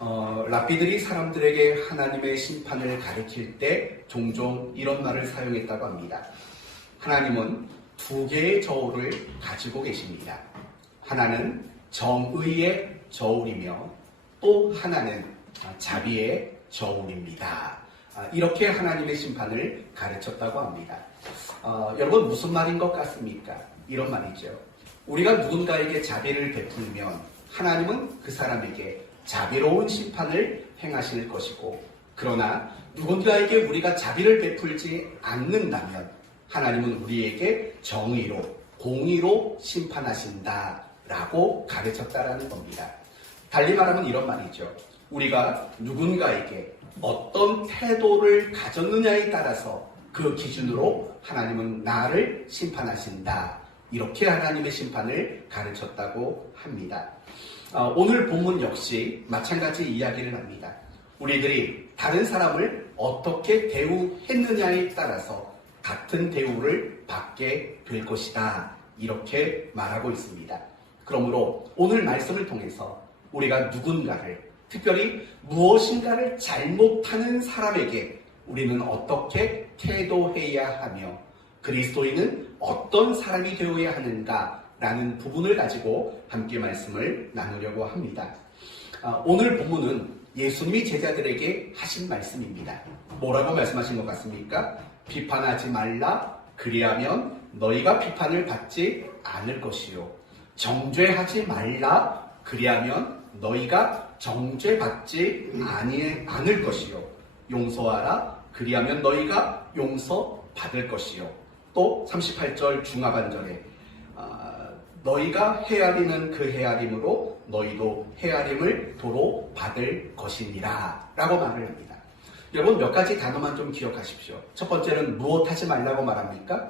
랍비들이 사람들에게 하나님의 심판을 가르칠 때 종종 이런 말을 사용했다고 합니다. 하나님은 두 개의 저울을 가지고 계십니다. 하나는 정의의 저울이며 또 하나는 자비의 저울입니다. 이렇게 하나님의 심판을 가르쳤다고 합니다. 여러분 무슨 말인 것 같습니까? 이런 말이죠. 우리가 누군가에게 자비를 베풀면 하나님은 그 사람에게 자비로운 심판을 행하실 것이고, 그러나 누군가에게 우리가 자비를 베풀지 않는다면 하나님은 우리에게 정의로, 공의로 심판하신다라고 가르쳤다라는 겁니다. 달리 말하면 이런 말이죠. 우리가 누군가에게 어떤 태도를 가졌느냐에 따라서 그 기준으로 하나님은 나를 심판하신다. 이렇게 하나님의 심판을 가르쳤다고 합니다. 오늘 본문 역시 마찬가지 이야기를 합니다. 우리들이 다른 사람을 어떻게 대우했느냐에 따라서 같은 대우를 받게 될 것이다. 이렇게 말하고 있습니다. 그러므로 오늘 말씀을 통해서 우리가 누군가를, 특별히 무엇인가를 잘못하는 사람에게 우리는 어떻게 태도해야 하며 그리스도인은 어떤 사람이 되어야 하는가라는 부분을 가지고 함께 말씀을 나누려고 합니다. 오늘 본문은 예수님이 제자들에게 하신 말씀입니다. 뭐라고 말씀하신 것 같습니까? 비판하지 말라, 그리하면 너희가 비판을 받지 않을 것이요. 정죄하지 말라, 그리하면 너희가 정죄받지 않을 것이요. 용서하라, 그리하면 너희가 용서받을 것이요. 또 38절 중하반절에 너희가 헤아리는 그 헤아림으로 너희도 헤아림을 도로 받을 것이니라 라고 말을 합니다. 여러분 몇 가지 단어만 좀 기억하십시오. 첫 번째는 무엇하지 말라고 말합니까?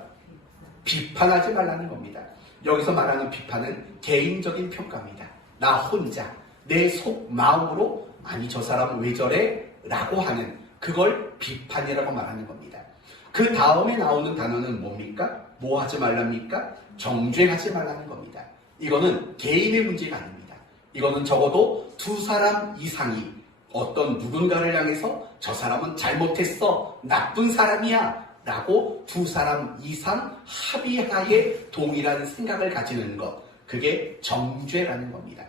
비판하지 말라는 겁니다. 여기서 말하는 비판은 개인적인 평가입니다. 나 혼자 내 속 마음으로 아니 저 사람 왜 저래? 라고 하는 그걸 비판이라고 말하는 겁니다. 그 다음에 나오는 단어는 뭡니까? 뭐 하지 말랍니까? 정죄하지 말라는 겁니다. 이거는 개인의 문제가 아닙니다. 이거는 적어도 두 사람 이상이 어떤 누군가를 향해서 저 사람은 잘못했어, 나쁜 사람이야 라고 두 사람 이상 합의하에 동일한 생각을 가지는 것, 그게 정죄라는 겁니다.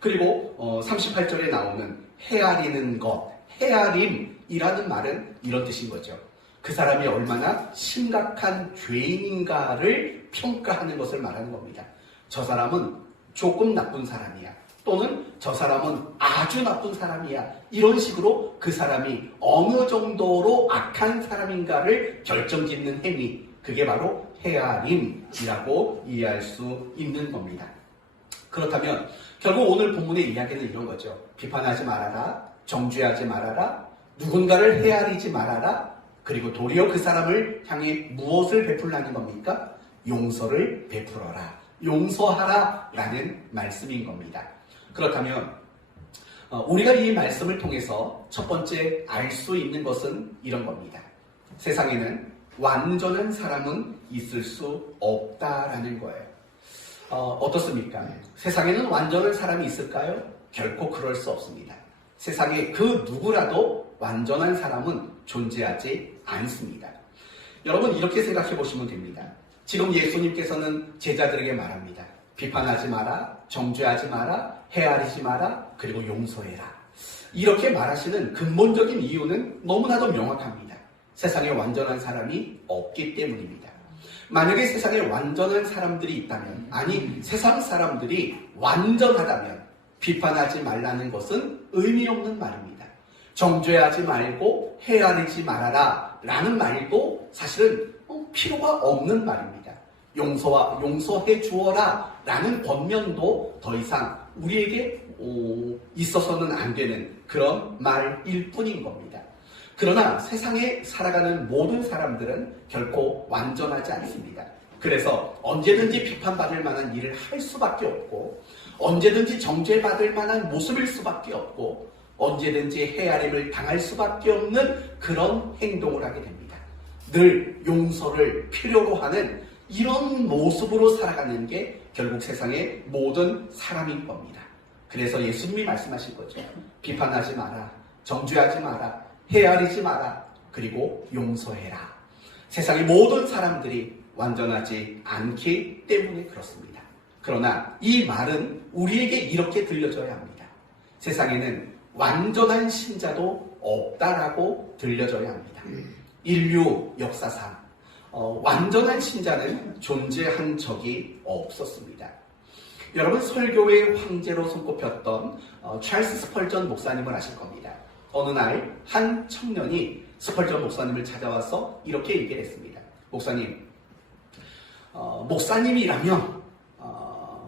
그리고 38절에 나오는 헤아리는 것, 헤아림이라는 말은 이런 뜻인 거죠. 그 사람이 얼마나 심각한 죄인인가를 평가하는 것을 말하는 겁니다. 저 사람은 조금 나쁜 사람이야, 또는 저 사람은 아주 나쁜 사람이야, 이런 식으로 그 사람이 어느 정도로 악한 사람인가를 결정짓는 행위, 그게 바로 헤아림이라고 이해할 수 있는 겁니다. 그렇다면 결국 오늘 본문의 이야기는 이런 거죠. 비판하지 말아라, 정죄하지 말아라, 누군가를 헤아리지 말아라, 그리고 도리어 그 사람을 향해 무엇을 베풀라는 겁니까? 용서를 베풀어라, 용서하라 라는 말씀인 겁니다. 그렇다면 우리가 이 말씀을 통해서 첫 번째 알 수 있는 것은 이런 겁니다. 세상에는 완전한 사람은 있을 수 없다라는 거예요. 어떻습니까? 세상에는 완전한 사람이 있을까요? 결코 그럴 수 없습니다. 세상에 그 누구라도 완전한 사람은 존재하지 않습니다. 여러분 이렇게 생각해 보시면 됩니다. 지금 예수님께서는 제자들에게 말합니다. 비판하지 마라, 정죄하지 마라, 헤아리지 마라, 그리고 용서해라. 이렇게 말하시는 근본적인 이유는 너무나도 명확합니다. 세상에 완전한 사람이 없기 때문입니다. 만약에 세상에 완전한 사람들이 있다면, 아니 세상 사람들이 완전하다면 비판하지 말라는 것은 의미 없는 말입니다. 정죄하지 말고 헤아리지 말아라 라는 말도 사실은 필요가 없는 말입니다. 용서해 주어라 라는 권면도 더 이상 우리에게 있어서는 안 되는 그런 말일 뿐인 겁니다. 그러나 세상에 살아가는 모든 사람들은 결코 완전하지 않습니다. 그래서 언제든지 비판받을 만한 일을 할 수밖에 없고, 언제든지 정죄받을 만한 모습일 수밖에 없고, 언제든지 헤아림을 당할 수밖에 없는 그런 행동을 하게 됩니다. 늘 용서를 필요로 하는 이런 모습으로 살아가는 게 결국 세상의 모든 사람인 겁니다. 그래서 예수님이 말씀하신 거죠. 비판하지 마라. 정죄하지 마라. 헤아리지 마라. 그리고 용서해라. 세상의 모든 사람들이 완전하지 않기 때문에 그렇습니다. 그러나 이 말은 우리에게 이렇게 들려져야 합니다. 세상에는 완전한 신자도 없다라고 들려져야 합니다. 인류 역사상 완전한 신자는 존재한 적이 없었습니다. 여러분, 설교의 황제로 손꼽혔던 찰스 스펄전 목사님을 아실 겁니다. 어느 날 한 청년이 스펄전 목사님을 찾아와서 이렇게 얘기를 했습니다. 목사님, 목사님이라면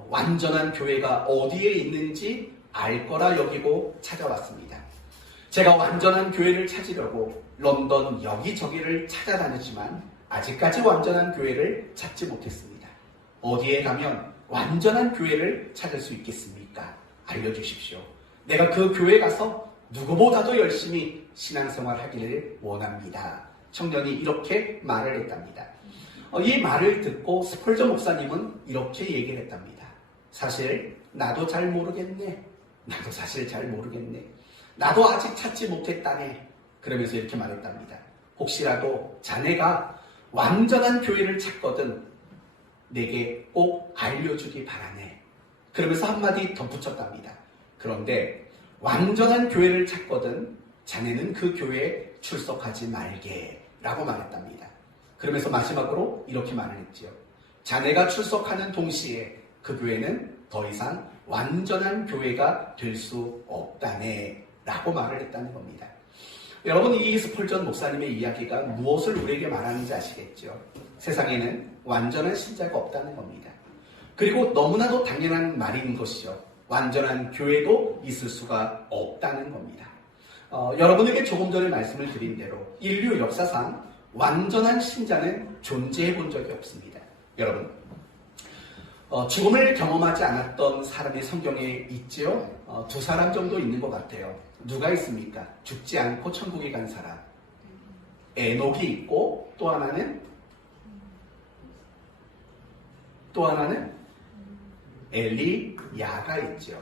완전한 교회가 어디에 있는지 알 거라 여기고 찾아왔습니다. 제가 완전한 교회를 찾으려고 런던 여기저기를 찾아다녔지만 아직까지 완전한 교회를 찾지 못했습니다. 어디에 가면 완전한 교회를 찾을 수 있겠습니까? 알려주십시오. 내가 그 교회 가서 누구보다도 열심히 신앙생활 하기를 원합니다. 청년이 이렇게 말을 했답니다. 이 말을 듣고 스펄전 목사님은 이렇게 얘기를 했답니다. 사실 나도 잘 모르겠네. 나도 사실 잘 모르겠네. 나도 아직 찾지 못했다네. 그러면서 이렇게 말했답니다. 혹시라도 자네가 완전한 교회를 찾거든 내게 꼭 알려주기 바라네. 그러면서 한마디 덧붙였답니다. 그런데 완전한 교회를 찾거든 자네는 그 교회에 출석하지 말게 라고 말했답니다. 그러면서 마지막으로 이렇게 말을 했지요. 자네가 출석하는 동시에 그 교회는 더 이상 완전한 교회가 될 수 없다네 라고 말을 했다는 겁니다. 여러분, 이 스펄전 목사님의 이야기가 무엇을 우리에게 말하는지 아시겠죠? 세상에는 완전한 신자가 없다는 겁니다. 그리고 너무나도 당연한 말인 것이죠. 완전한 교회도 있을 수가 없다는 겁니다. 여러분에게 조금 전에 말씀을 드린 대로 인류 역사상 완전한 신자는 존재해 본 적이 없습니다. 여러분, 죽음을 경험하지 않았던 사람이 성경에 있지요? 두 사람 정도 있는 것 같아요. 누가 있습니까? 죽지 않고 천국에 간 사람. 에녹이 있고 또 하나는 엘리야가 있죠.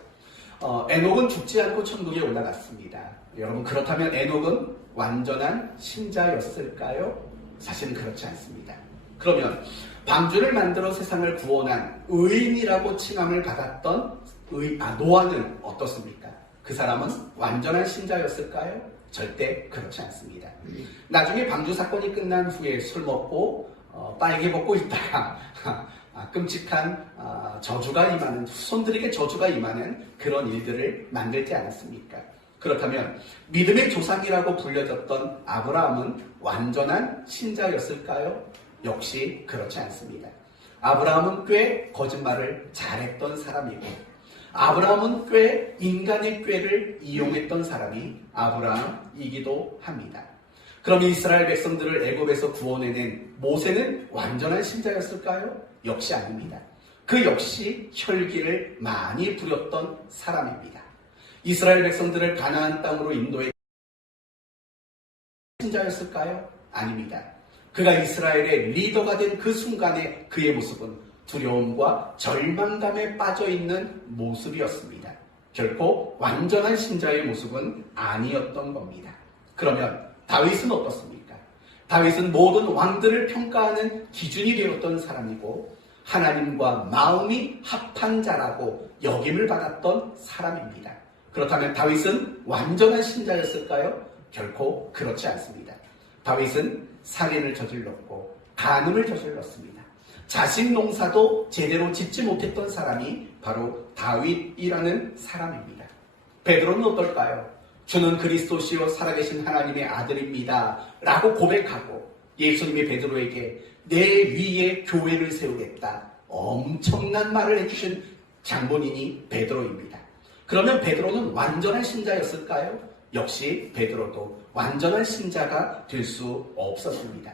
에녹은 죽지 않고 천국에 올라갔습니다. 여러분, 그렇다면 에녹은 완전한 신자였을까요? 사실은 그렇지 않습니다. 그러면 방주를 만들어 세상을 구원한 의인이라고 칭함을 받았던 노아는 어떻습니까? 그 사람은 완전한 신자였을까요? 절대 그렇지 않습니다. 나중에 방주 사건이 끝난 후에 술 먹고 빨개 벗고 있다가 끔찍한 저주가 임하는, 후손들에게 저주가 임하는 그런 일들을 만들지 않았습니까? 그렇다면 믿음의 조상이라고 불려졌던 아브라함은 완전한 신자였을까요? 역시 그렇지 않습니다. 아브라함은 꽤 거짓말을 잘했던 사람이고, 아브라함은 꽤 인간의 꾀를 이용했던 사람이 아브라함이기도 합니다. 그럼 이스라엘 백성들을 애굽에서 구원해낸 모세는 완전한 신자였을까요? 역시 아닙니다. 그 역시 혈기를 많이 부렸던 사람입니다. 이스라엘 백성들을 가나안 땅으로 인도해 신자였을까요? 아닙니다. 그가 이스라엘의 리더가 된 그 순간에 그의 모습은 두려움과 절망감에 빠져있는 모습이었습니다. 결코 완전한 신자의 모습은 아니었던 겁니다. 그러면 다윗은 어떻습니까? 다윗은 모든 왕들을 평가하는 기준이 되었던 사람이고 하나님과 마음이 합한 자라고 여김을 받았던 사람입니다. 그렇다면 다윗은 완전한 신자였을까요? 결코 그렇지 않습니다. 다윗은 살인을 저질렀고 간음을 저질렀습니다. 자식 농사도 제대로 짓지 못했던 사람이 바로 다윗이라는 사람입니다. 베드로는 어떨까요? 주는 그리스도시요 살아계신 하나님의 아들입니다 라고 고백하고 예수님이 베드로에게 내 위에 교회를 세우겠다 엄청난 말을 해주신 장본인이 베드로입니다. 그러면 베드로는 완전한 신자였을까요? 역시 베드로도 완전한 신자가 될 수 없었습니다.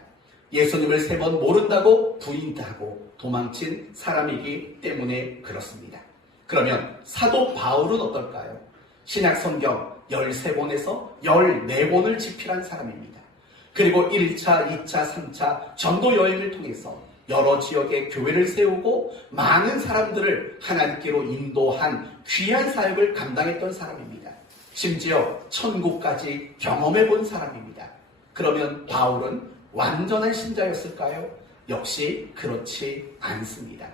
예수님을 3번 모른다고 부인하고 도망친 사람이기 때문에 그렇습니다. 그러면 사도 바울은 어떨까요? 신약 성경 13권에서 14권을 집필한 사람입니다. 그리고 1차, 2차, 3차 전도 여행을 통해서 여러 지역에 교회를 세우고 많은 사람들을 하나님께로 인도한 귀한 사역을 감당했던 사람입니다. 심지어 천국까지 경험해 본 사람입니다. 그러면 바울은 완전한 신자였을까요? 역시 그렇지 않습니다.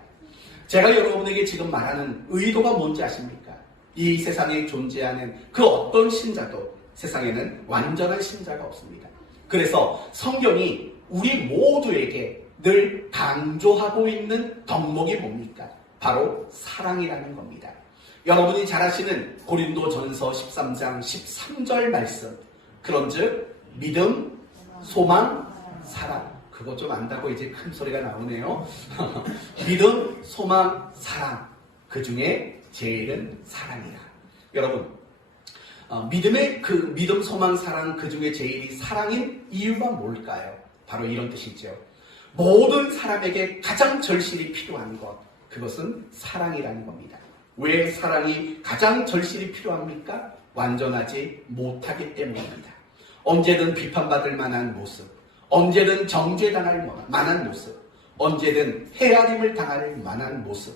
제가 여러분에게 지금 말하는 의도가 뭔지 아십니까? 이 세상에 존재하는 그 어떤 신자도 세상에는 완전한 신자가 없습니다. 그래서 성경이 우리 모두에게 늘 강조하고 있는 덕목이 뭡니까? 바로 사랑이라는 겁니다. 여러분이 잘 아시는 고린도전서 13장 13절 말씀, 그런즉 믿음, 소망, 사랑. 그거 좀 안다고 이제 큰 소리가 나오네요. 믿음, 소망, 사랑. 그 중에 제일은 사랑이라. 여러분, 믿음, 소망, 사랑 그 중에 제일이 사랑인 이유가 뭘까요? 바로 이런 뜻이죠. 모든 사람에게 가장 절실히 필요한 것, 그것은 사랑이라는 겁니다. 왜 사랑이 가장 절실히 필요합니까? 완전하지 못하기 때문입니다. 언제든 비판받을 만한 모습, 언제든 정죄당할 만한 모습, 언제든 헤아림을 당할 만한 모습,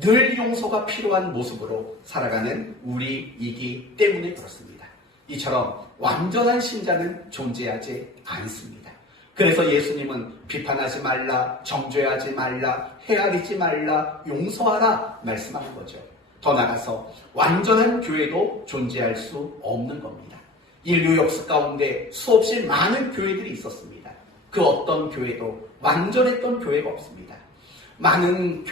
늘 용서가 필요한 모습으로 살아가는 우리이기 때문에 그렇습니다. 이처럼 완전한 신자는 존재하지 않습니다. 그래서 예수님은 비판하지 말라, 정죄하지 말라, 헤아리지 말라, 용서하라 말씀하는 거죠. 더 나아가서 완전한 교회도 존재할 수 없는 겁니다. 인류 역사 가운데 수없이 많은 교회들이 있었습니다. 그 어떤 교회도 완전했던 교회가 없습니다. 많은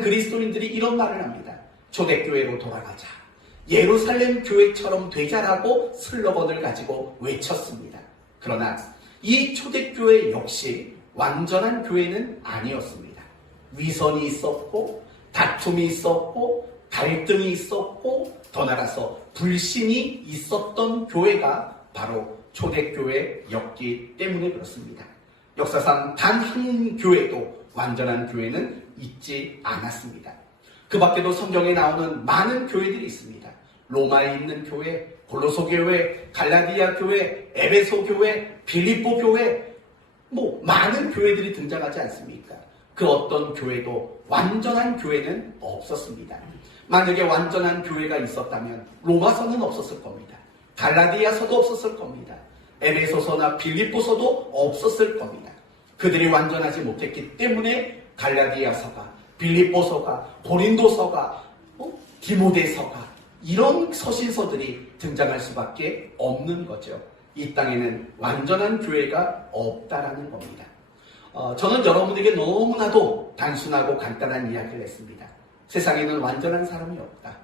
그리스도인들이 이런 말을 합니다. 초대교회로 돌아가자. 예루살렘 교회처럼 되자라고 슬로건을 가지고 외쳤습니다. 그러나 이 초대교회 역시 완전한 교회는 아니었습니다. 위선이 있었고, 다툼이 있었고, 갈등이 있었고, 더 나아가서 불신이 있었던 교회가 바로 초대교회였기 때문에 그렇습니다. 역사상 단 한 교회도 완전한 교회는 있지 않았습니다. 그 밖에도 성경에 나오는 많은 교회들이 있습니다. 로마에 있는 교회, 골로새 교회, 갈라디아 교회, 에베소 교회, 빌립보 교회, 많은 교회들이 등장하지 않습니까? 그 어떤 교회도 완전한 교회는 없었습니다. 만약에 완전한 교회가 있었다면 로마서는 없었을 겁니다. 갈라디아서도 없었을 겁니다. 에베소서나 빌립보서도 없었을 겁니다. 그들이 완전하지 못했기 때문에 갈라디아서가, 빌립보서가, 고린도서가, 디모데서가 이런 서신서들이 등장할 수밖에 없는 거죠. 이 땅에는 완전한 교회가 없다라는 겁니다. 저는 여러분에게 너무나도 단순하고 간단한 이야기를 했습니다. 세상에는 완전한 사람이 없다.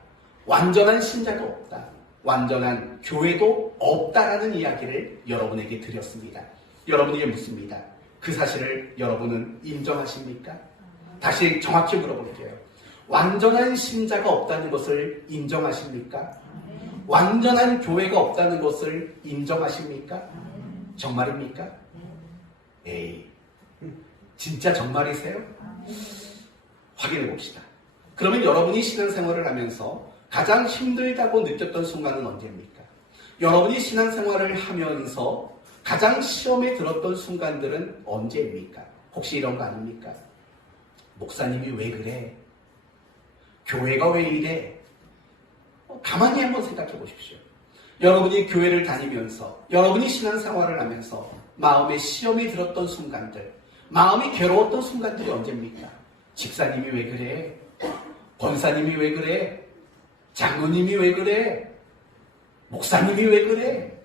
완전한 신자가 없다. 완전한 교회도 없다라는 이야기를 여러분에게 드렸습니다. 여러분에게 묻습니다. 그 사실을 여러분은 인정하십니까? 다시 정확히 물어볼게요. 완전한 신자가 없다는 것을 인정하십니까? 완전한 교회가 없다는 것을 인정하십니까? 정말입니까? 에이, 진짜 정말이세요? 확인해 봅시다. 그러면 여러분이 신앙생활을 하면서 가장 힘들다고 느꼈던 순간은 언제입니까? 여러분이 신앙생활을 하면서 가장 시험에 들었던 순간들은 언제입니까? 혹시 이런 거 아닙니까? 목사님이 왜 그래? 교회가 왜 이래? 가만히 한번 생각해 보십시오. 여러분이 교회를 다니면서, 여러분이 신앙생활을 하면서 마음에 시험이 들었던 순간들, 마음이 괴로웠던 순간들이 언제입니까? 집사님이 왜 그래? 권사님이 왜 그래? 장로님이 왜 그래? 목사님이 왜 그래?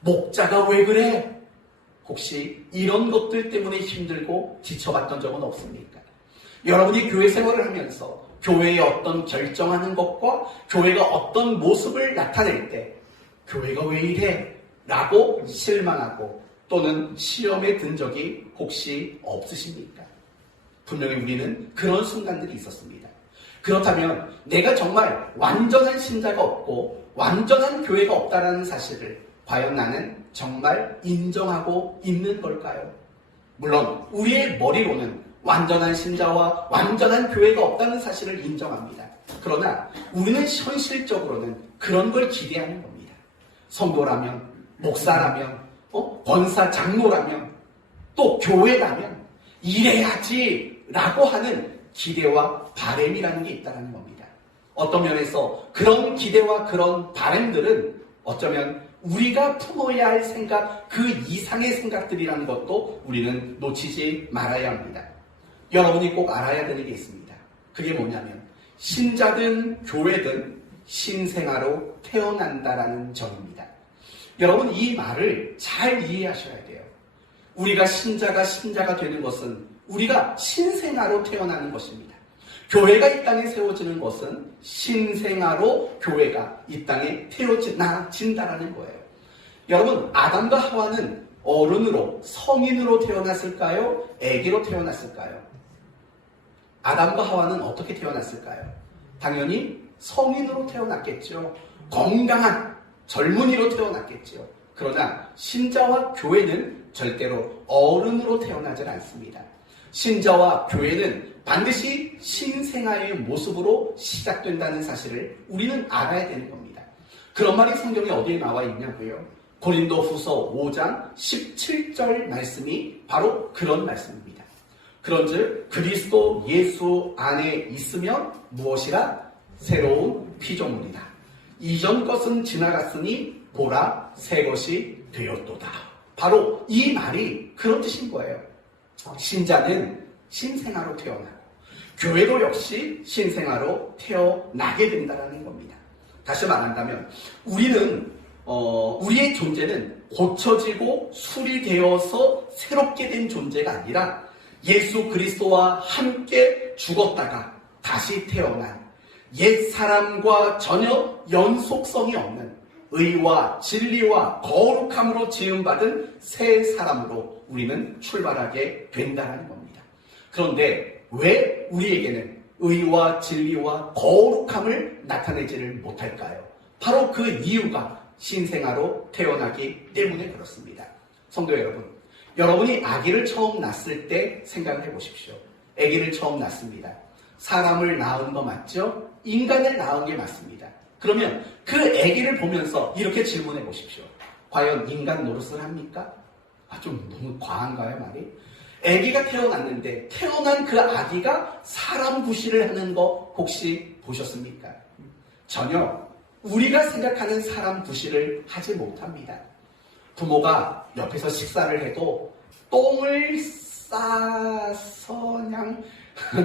목자가 왜 그래? 혹시 이런 것들 때문에 힘들고 지쳐봤던 적은 없습니까? 여러분이 교회 생활을 하면서 교회의 어떤 결정하는 것과 교회가 어떤 모습을 나타낼 때 교회가 왜 이래? 라고 실망하고 또는 시험에 든 적이 혹시 없으십니까? 분명히 우리는 그런 순간들이 있었습니다. 그렇다면 내가 정말 완전한 신자가 없고 완전한 교회가 없다는 사실을 과연 나는 정말 인정하고 있는 걸까요? 물론 우리의 머리로는 완전한 신자와 완전한 교회가 없다는 사실을 인정합니다. 그러나 우리는 현실적으로는 그런 걸 기대하는 겁니다. 성도라면, 목사라면, 권사, 장로라면, 또 교회라면 이래야지라고 하는 기대와 바램이라는 게 있다는 겁니다. 어떤 면에서 그런 기대와 그런 바램들은 어쩌면 우리가 품어야 할 생각, 그 이상의 생각들이라는 것도 우리는 놓치지 말아야 합니다. 여러분이 꼭 알아야 되는 게 있습니다. 그게 뭐냐면 신자든 교회든 신생아로 태어난다라는 점입니다. 여러분 이 말을 잘 이해하셔야 돼요. 우리가 신자가 되는 것은 우리가 신생아로 태어나는 것입니다. 교회가 이 땅에 세워지는 것은 신생아로 교회가 이 땅에 태어진다라는 거예요. 여러분 아담과 하와는 어른으로 성인으로 태어났을까요? 아기로 태어났을까요? 아담과 하와는 어떻게 태어났을까요? 당연히 성인으로 태어났겠죠. 건강한 젊은이로 태어났겠죠. 그러나 신자와 교회는 절대로 어른으로 태어나질 않습니다. 신자와 교회는 반드시 신생아의 모습으로 시작된다는 사실을 우리는 알아야 되는 겁니다. 그런 말이 성경에 어디에 나와 있냐고요? 고린도후서 5장 17절 말씀이 바로 그런 말씀입니다. 그런즉 그리스도 예수 안에 있으면 무엇이라? 새로운 피조물이다. 이전 것은 지나갔으니 보라 새 것이 되었도다. 바로 이 말이 그런 뜻인 거예요. 신자는 신생아로 태어나고 교회도 역시 신생아로 태어나게 된다는 겁니다. 다시 말한다면 우리의 존재는 고쳐지고 수리되어서 새롭게 된 존재가 아니라 예수 그리스도와 함께 죽었다가 다시 태어난 옛 사람과 전혀 연속성이 없는 의와 진리와 거룩함으로 지음받은 새 사람으로 우리는 출발하게 된다는 겁니다. 그런데 왜 우리에게는 의와 진리와 거룩함을 나타내지를 못할까요? 바로 그 이유가 신생아로 태어나기 때문에 그렇습니다. 성도 여러분, 여러분이 아기를 처음 낳았을 때 생각을 해보십시오. 아기를 처음 낳습니다. 사람을 낳은 거 맞죠? 인간을 낳은 게 맞습니다. 그러면 그 아기를 보면서 이렇게 질문해 보십시오. 과연 인간 노릇을 합니까? 좀 너무 과한가요, 말이? 아기가 태어났는데 태어난 그 아기가 사람 구실을 하는 거 혹시 보셨습니까? 전혀 우리가 생각하는 사람 구실을 하지 못합니다. 부모가 옆에서 식사를 해도 똥을 싸서 그냥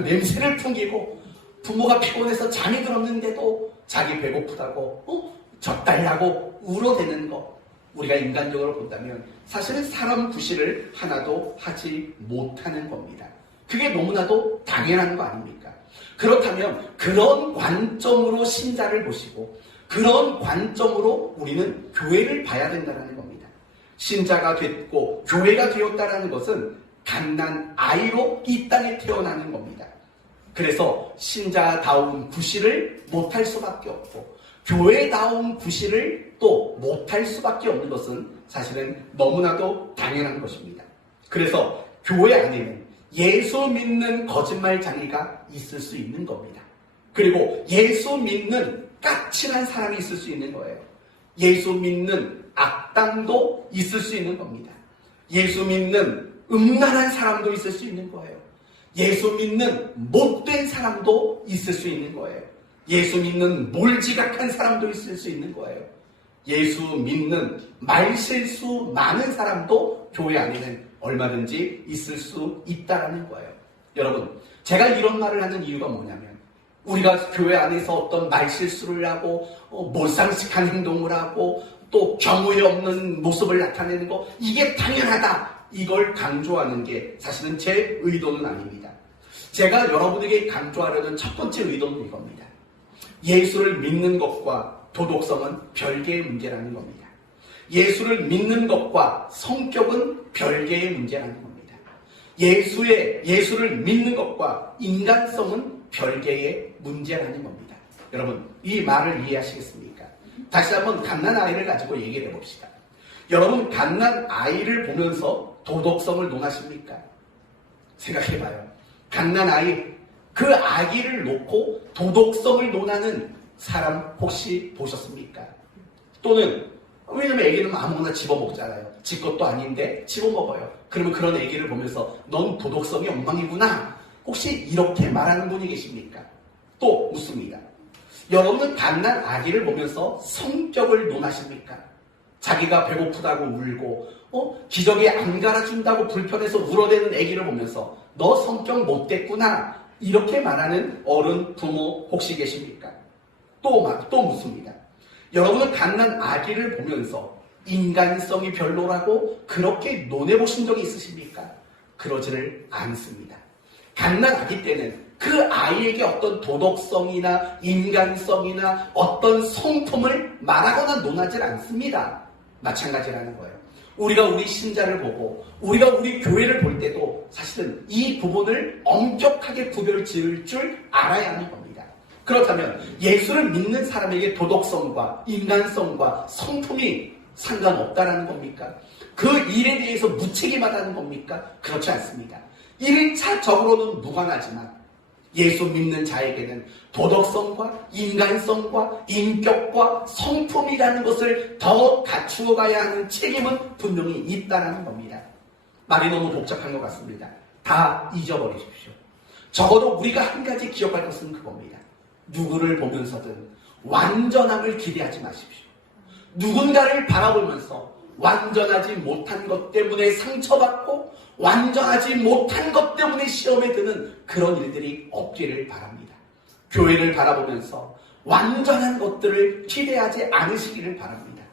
냄새를 풍기고 부모가 피곤해서 잠이 들었는데도 자기 배고프다고 젖 달라고 울어대는 거, 우리가 인간적으로 본다면 사실은 사람 구실을 하나도 하지 못하는 겁니다. 그게 너무나도 당연한 거 아닙니까? 그렇다면 그런 관점으로 신자를 보시고 그런 관점으로 우리는 교회를 봐야 된다는 겁니다. 신자가 됐고 교회가 되었다는 것은 갓난 아이로 이 땅에 태어나는 겁니다. 그래서 신자다운 구실을 못할 수밖에 없고 교회다운 구실을 또 못할 수밖에 없는 것은 사실은 너무나도 당연한 것입니다. 그래서 교회 안에는 예수 믿는 거짓말쟁이가 있을 수 있는 겁니다. 그리고 예수 믿는 까칠한 사람이 있을 수 있는 거예요. 예수 믿는 악당도 있을 수 있는 겁니다. 예수 믿는 음란한 사람도 있을 수 있는 거예요. 예수 믿는 못된 사람도 있을 수 있는 거예요. 예수 믿는 몰지각한 사람도 있을 수 있는 거예요. 예수 믿는 말실수 많은 사람도 교회 안에는 얼마든지 있을 수 있다라는 거예요. 여러분, 제가 이런 말을 하는 이유가 뭐냐면 우리가 교회 안에서 어떤 말실수를 하고 몰상식한 행동을 하고 또 경우에 없는 모습을 나타내는 거, 이게 당연하다, 이걸 강조하는 게 사실은 제 의도는 아닙니다. 제가 여러분에게 강조하려는 첫 번째 의도는 이겁니다. 예수를 믿는 것과 도덕성은 별개의 문제라는 겁니다. 예수를 믿는 것과 성격은 별개의 문제라는 겁니다. 예수를 믿는 것과 인간성은 별개의 문제라는 겁니다. 여러분, 이 말을 이해하시겠습니까? 다시 한번 갓난아이를 가지고 얘기를 해봅시다. 여러분, 갓난아이를 보면서 도덕성을 논하십니까? 생각해봐요. 갓난아이, 그 아기를 놓고 도덕성을 논하는 사람 혹시 보셨습니까? 또는 왜냐면 애기는 아무거나 집어먹잖아요. 지 것도 아닌데 집어먹어요. 그러면 그런 애기를 보면서 넌 도덕성이 엉망이구나. 혹시 이렇게 말하는 분이 계십니까? 또 묻습니다. 여러분은 갓난 아기를 보면서 성격을 논하십니까? 자기가 배고프다고 울고 기저귀 안 갈아준다고 불편해서 울어대는 아기를 보면서 너 성격 못됐구나 이렇게 말하는 어른 부모 혹시 계십니까? 또 묻습니다. 여러분은 갓난 아기를 보면서 인간성이 별로라고 그렇게 논해보신 적이 있으십니까? 그러지를 않습니다. 갓난 아기 때는 그 아이에게 어떤 도덕성이나 인간성이나 어떤 성품을 말하거나 논하지 않습니다. 마찬가지라는 거예요. 우리가 우리 신자를 보고 우리가 우리 교회를 볼 때도 사실은 이 부분을 엄격하게 구별 지을 줄 알아야 하는 겁니다. 그렇다면 예수를 믿는 사람에게 도덕성과 인간성과 성품이 상관없다라는 겁니까? 그 일에 대해서 무책임하다는 겁니까? 그렇지 않습니다. 1차적으로는 무관하지만 예수 믿는 자에게는 도덕성과 인간성과 인격과 성품이라는 것을 더 갖추어 가야 하는 책임은 분명히 있다는 겁니다. 말이 너무 복잡한 것 같습니다. 다 잊어버리십시오. 적어도 우리가 한 가지 기억할 것은 그겁니다. 누구를 보면서든 완전함을 기대하지 마십시오. 누군가를 바라보면서 완전하지 못한 것 때문에 상처받고 완전하지 못한 것 때문에 시험에 드는 그런 일들이 없기를 바랍니다. 교회를 바라보면서 완전한 것들을 기대하지 않으시기를 바랍니다.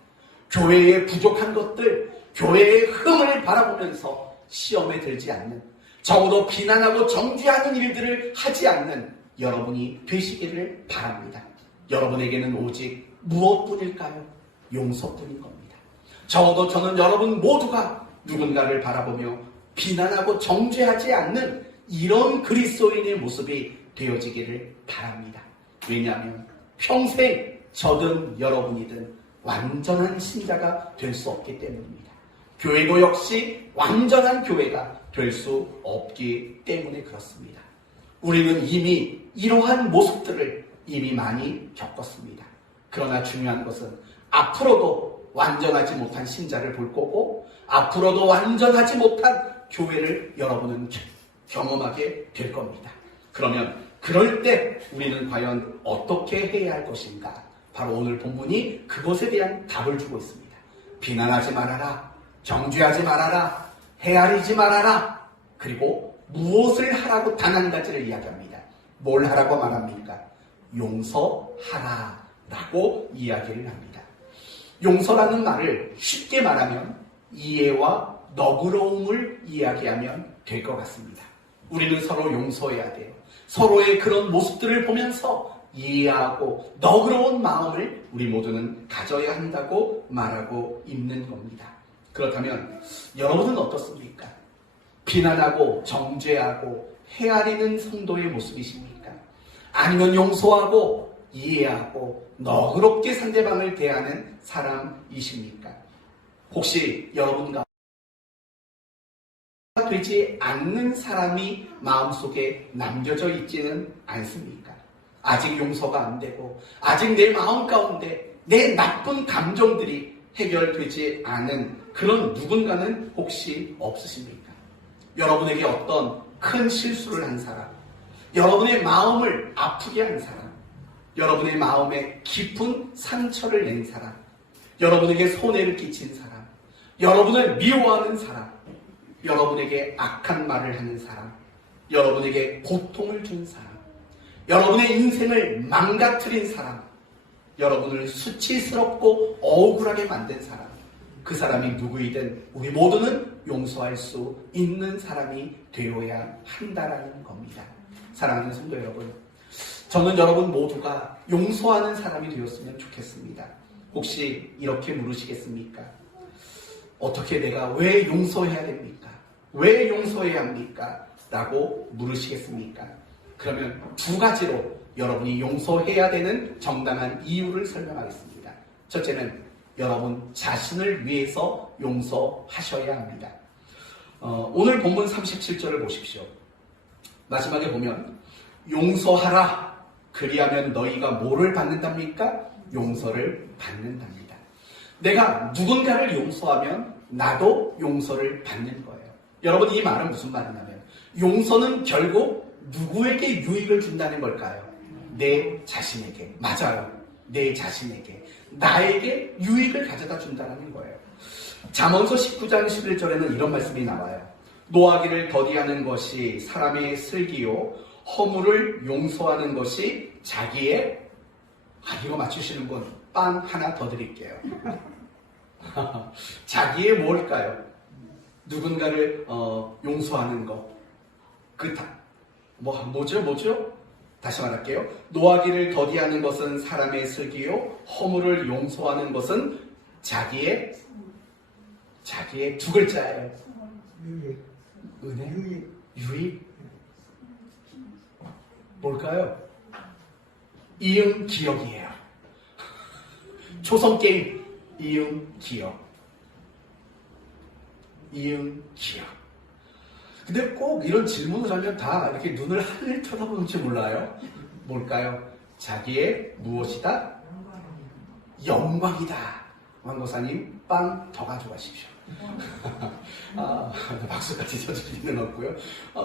교회의 부족한 것들, 교회의 흠을 바라보면서 시험에 들지 않는, 적어도 비난하고 정죄하는 일들을 하지 않는 여러분이 되시기를 바랍니다. 여러분에게는 오직 무엇뿐일까요? 용서뿐인 겁니다. 적어도 저는 여러분 모두가 누군가를 바라보며 비난하고 정죄하지 않는 이런 그리스도인의 모습이 되어지기를 바랍니다. 왜냐하면 평생 저든 여러분이든 완전한 신자가 될 수 없기 때문입니다. 교회도 역시 완전한 교회가 될 수 없기 때문에 그렇습니다. 우리는 이미 이러한 모습들을 이미 많이 겪었습니다. 그러나 중요한 것은 앞으로도 완전하지 못한 신자를 볼 거고 앞으로도 완전하지 못한 교회를 여러분은 경험하게 될 겁니다. 그러면 그럴 때 우리는 과연 어떻게 해야 할 것인가? 바로 오늘 본문이 그것에 대한 답을 주고 있습니다. 비난하지 말아라. 정죄하지 말아라. 헤아리지 말아라. 그리고 무엇을 하라고 단 한 가지를 이야기합니다. 뭘 하라고 말합니까? 용서하라 라고 이야기를 합니다. 용서라는 말을 쉽게 말하면 이해와 너그러움을 이야기하면 될 것 같습니다. 우리는 서로 용서해야 돼요. 서로의 그런 모습들을 보면서 이해하고 너그러운 마음을 우리 모두는 가져야 한다고 말하고 있는 겁니다. 그렇다면 여러분은 어떻습니까? 비난하고 정죄하고 헤아리는 성도의 모습이십니까? 아니면 용서하고 이해하고 너그럽게 상대방을 대하는 사람이십니까? 혹시 여러분과 되지 않는 사람이 마음속에 남겨져 있지는 않습니까? 아직 용서가 안 되고 아직 내 마음 가운데 내 나쁜 감정들이 해결되지 않은 그런 누군가는 혹시 없으십니까? 여러분에게 어떤 큰 실수를 한 사람, 여러분의 마음을 아프게 한 사람, 여러분의 마음에 깊은 상처를 낸 사람, 여러분에게 손해를 끼친 사람, 여러분을 미워하는 사람, 여러분에게 악한 말을 하는 사람, 여러분에게 고통을 준 사람, 여러분의 인생을 망가뜨린 사람, 여러분을 수치스럽고 억울하게 만든 사람, 그 사람이 누구이든 우리 모두는 용서할 수 있는 사람이 되어야 한다라는 겁니다. 사랑하는 성도 여러분, 저는 여러분 모두가 용서하는 사람이 되었으면 좋겠습니다. 혹시 이렇게 물으시겠습니까? 어떻게 내가 왜 용서해야 됩니까? 왜 용서해야 합니까? 라고 물으시겠습니까? 그러면 두 가지로 여러분이 용서해야 되는 정당한 이유를 설명하겠습니다. 첫째는 여러분 자신을 위해서 용서하셔야 합니다. 오늘 본문 37절을 보십시오. 마지막에 보면 용서하라. 그리하면 너희가 뭐를 받는답니까? 용서를 받는답니다. 내가 누군가를 용서하면 나도 용서를 받는 거예요. 여러분, 이 말은 무슨 말이냐면 용서는 결국 누구에게 유익을 준다는 걸까요? 내 자신에게. 맞아요. 내 자신에게. 나에게 유익을 가져다 준다는 거예요. 잠언서 19장 11절에는 이런 말씀이 나와요. 노하기를 더디하는 것이 사람의 슬기요, 허물을 용서하는 것이 자기의, 이거 맞추시는 분 빵 하나 더 드릴게요. 자기의 뭘까요? 누군가를 용서하는 것. 뭐죠? 다시 말할게요. 노하기를 더디하는 것은 사람의 슬기요, 허물을 용서하는 것은 자기의 두 글자예요. 은혜? 유익? 뭘까요? 이응 기억이에요. 초성게임 이응 기억. 이응 기억. 근데 꼭 이런 질문을 하면 다 이렇게 눈을 하늘 쳐다보는지 몰라요. 뭘까요? 자기의 무엇이다? 영광이다. 왕고사님 빵 더 가져가십시오. 박수까지 쳐줄 일은 없고요.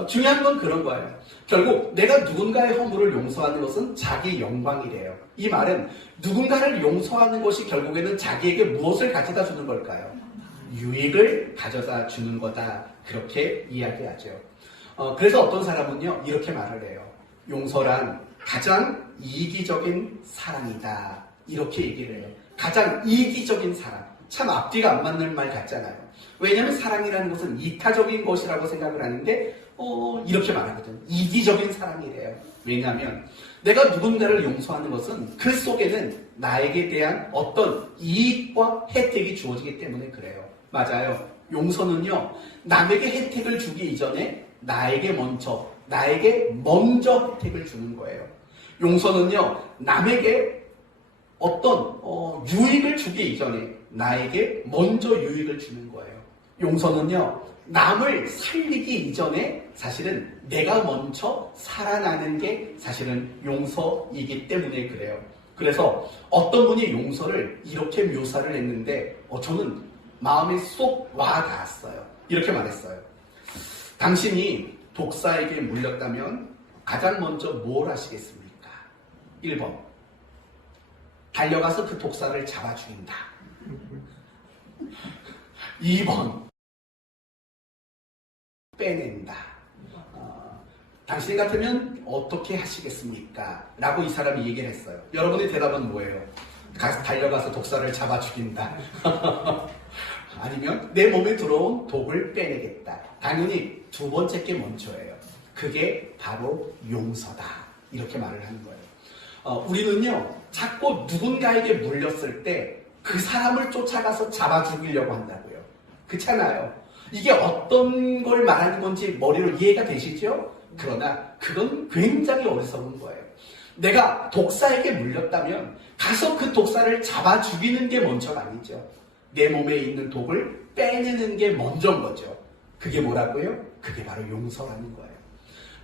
중요한 건 그런 거예요. 결국 내가 누군가의 허물을 용서하는 것은 자기 영광이래요. 이 말은 누군가를 용서하는 것이 결국에는 자기에게 무엇을 가져다 주는 걸까요? 유익을 가져다 주는 거다. 그렇게 이야기하죠. 그래서 어떤 사람은요 이렇게 말을 해요. 용서란 가장 이기적인 사랑이다. 이렇게 얘기를 해요. 가장 이기적인 사랑. 참 앞뒤가 안 맞는 말 같잖아요. 왜냐하면 사랑이라는 것은 이타적인 것이라고 생각을 하는데 이렇게 말하거든요. 이기적인 사랑이래요. 왜냐하면 내가 누군가를 용서하는 것은 그 속에는 나에게 대한 어떤 이익과 혜택이 주어지기 때문에 그래요. 맞아요. 용서는요 남에게 혜택을 주기 이전에 나에게 먼저 혜택을 주는 거예요. 용서는요 남에게 어떤 유익을 주기 이전에 나에게 먼저 유익을 주는 거예요. 용서는요 남을 살리기 이전에 사실은 내가 먼저 살아나는 게 사실은 용서이기 때문에 그래요. 그래서 어떤 분이 용서를 이렇게 묘사를 했는데 저는 마음에 쏙 와 닿았어요. 이렇게 말했어요. 당신이 독사에게 물렸다면 가장 먼저 뭘 하시겠습니까? 1번 달려가서 그 독사를 잡아 죽인다. 2번 빼낸다. 당신 같으면 어떻게 하시겠습니까? 라고 이 사람이 얘기를 했어요. 여러분의 대답은 뭐예요? 달려가서 독사를 잡아 죽인다. 아니면 내 몸에 들어온 독을 빼내겠다. 당연히 두 번째 게 먼저예요. 그게 바로 용서다. 이렇게 말을 하는 거예요. 우리는요 자꾸 누군가에게 물렸을 때 그 사람을 쫓아가서 잡아 죽이려고 한다고요. 그렇잖아요. 이게 어떤 걸 말하는 건지 머리로 이해가 되시죠? 그러나 그건 굉장히 어리석은 거예요. 내가 독사에게 물렸다면 가서 그 독사를 잡아 죽이는 게 먼저가 아니죠. 내 몸에 있는 독을 빼내는 게 먼저인 거죠. 그게 뭐라고요? 그게 바로 용서라는 거예요.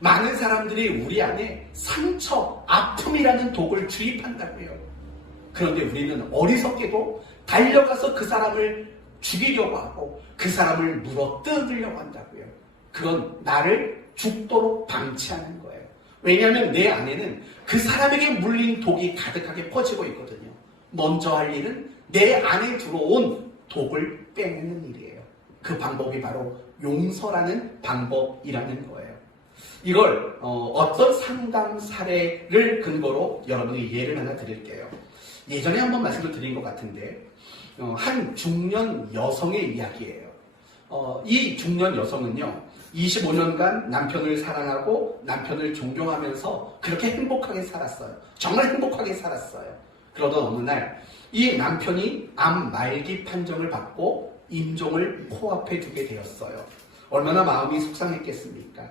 많은 사람들이 우리 안에 상처, 아픔이라는 독을 주입한다고요. 그런데 우리는 어리석게도 달려가서 그 사람을 죽이려고 하고 그 사람을 물어뜯으려고 한다고요. 그건 나를 죽도록 방치하는 거예요. 왜냐하면 내 안에는 그 사람에게 물린 독이 가득하게 퍼지고 있거든요. 먼저 할 일은 내 안에 들어온 독을 빼내는 일이에요. 그 방법이 바로 용서라는 방법이라는 거예요. 이걸 어떤 상담 사례를 근거로 여러분이 예를 하나 드릴게요. 예전에 한번 말씀을 드린 것 같은데 한 중년 여성의 이야기예요. 이 중년 여성은요 25년간 남편을 사랑하고 남편을 존경하면서 그렇게 행복하게 살았어요. 정말 행복하게 살았어요. 그러던 어느 날 이 남편이 암 말기 판정을 받고 임종을 코앞에 두게 되었어요. 얼마나 마음이 속상했겠습니까?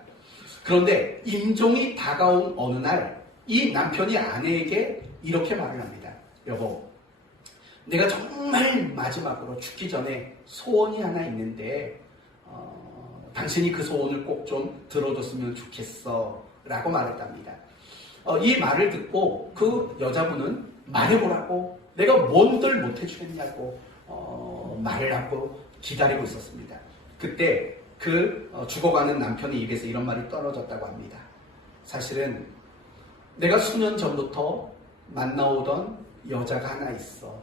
그런데 임종이 다가온 어느 날 이 남편이 아내에게 이렇게 말을 합니다. 여보, 내가 정말 마지막으로 죽기 전에 소원이 하나 있는데 당신이 그 소원을 꼭 좀 들어줬으면 좋겠어 라고 말했답니다. 이 말을 듣고 그 여자분은 말해보라고, 내가 뭔들 못해주겠냐고, 말을 하고 기다리고 있었습니다. 그때 죽어가는 남편의 입에서 이런 말이 떨어졌다고 합니다. 사실은 내가 수년 전부터 만나오던 여자가 하나 있어.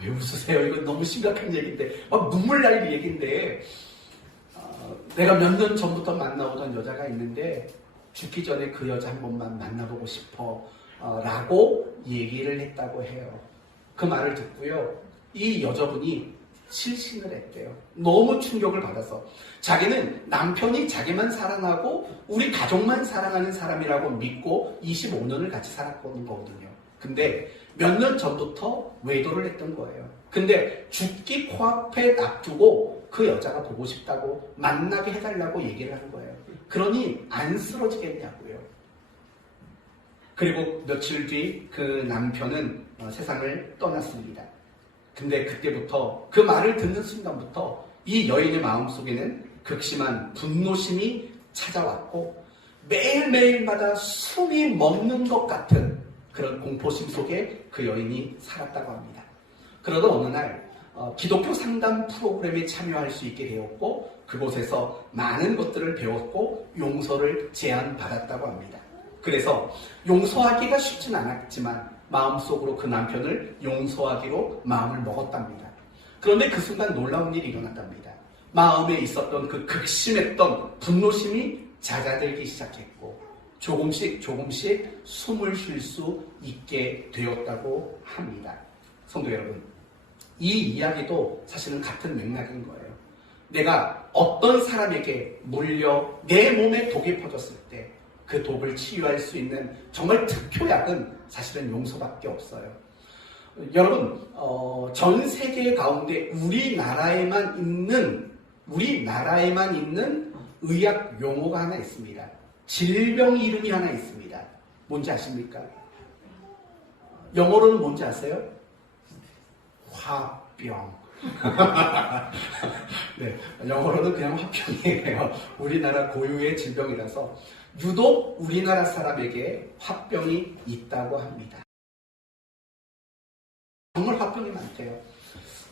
왜 웃으세요? 이건 너무 심각한 얘기인데, 막 눈물 날 얘기인데, 내가 몇 년 전부터 만나오던 여자가 있는데 죽기 전에 그 여자 한 번만 만나보고 싶어 라고 얘기를 했다고 해요. 그 말을 듣고요, 이 여자분이 실신을 했대요. 너무 충격을 받아서. 자기는 남편이 자기만 사랑하고 우리 가족만 사랑하는 사람이라고 믿고 25년을 같이 살았거든요. 근데 몇 년 전부터 외도를 했던 거예요. 근데 죽기 코앞에 놔두고 그 여자가 보고 싶다고, 만나게 해달라고 얘기를 한 거예요. 그러니 안 쓰러지겠냐고요. 그리고 며칠 뒤 그 남편은 세상을 떠났습니다. 근데 그때부터, 그 말을 듣는 순간부터 이 여인의 마음속에는 극심한 분노심이 찾아왔고 매일매일마다 숨이 멎는 것 같은 그런 공포심 속에 그 여인이 살았다고 합니다. 그러던 어느 날 기독교 상담 프로그램에 참여할 수 있게 되었고 그곳에서 많은 것들을 배웠고 용서를 제안받았다고 합니다. 그래서 용서하기가 쉽진 않았지만 마음속으로 그 남편을 용서하기로 마음을 먹었답니다. 그런데 그 순간 놀라운 일이 일어났답니다. 마음에 있었던 그 극심했던 분노심이 잦아들기 시작했고 조금씩 숨을 쉴 수 있게 되었다고 합니다. 성도 여러분, 이 이야기도 사실은 같은 맥락인 거예요. 내가 어떤 사람에게 물려 내 몸에 독이 퍼졌을 때 그 독을 치유할 수 있는 정말 특효약은 사실은 용서밖에 없어요. 여러분, 전 세계 가운데 우리나라에만 있는 의학 용어가 하나 있습니다. 질병 이름이 하나 있습니다. 뭔지 아십니까? 영어로는 뭔지 아세요? 화병. 네, 영어로는 그냥 화병이에요. 우리나라 고유의 질병이라서 유독 우리나라 사람에게 화병이 있다고 합니다. 정말 화병이 많대요.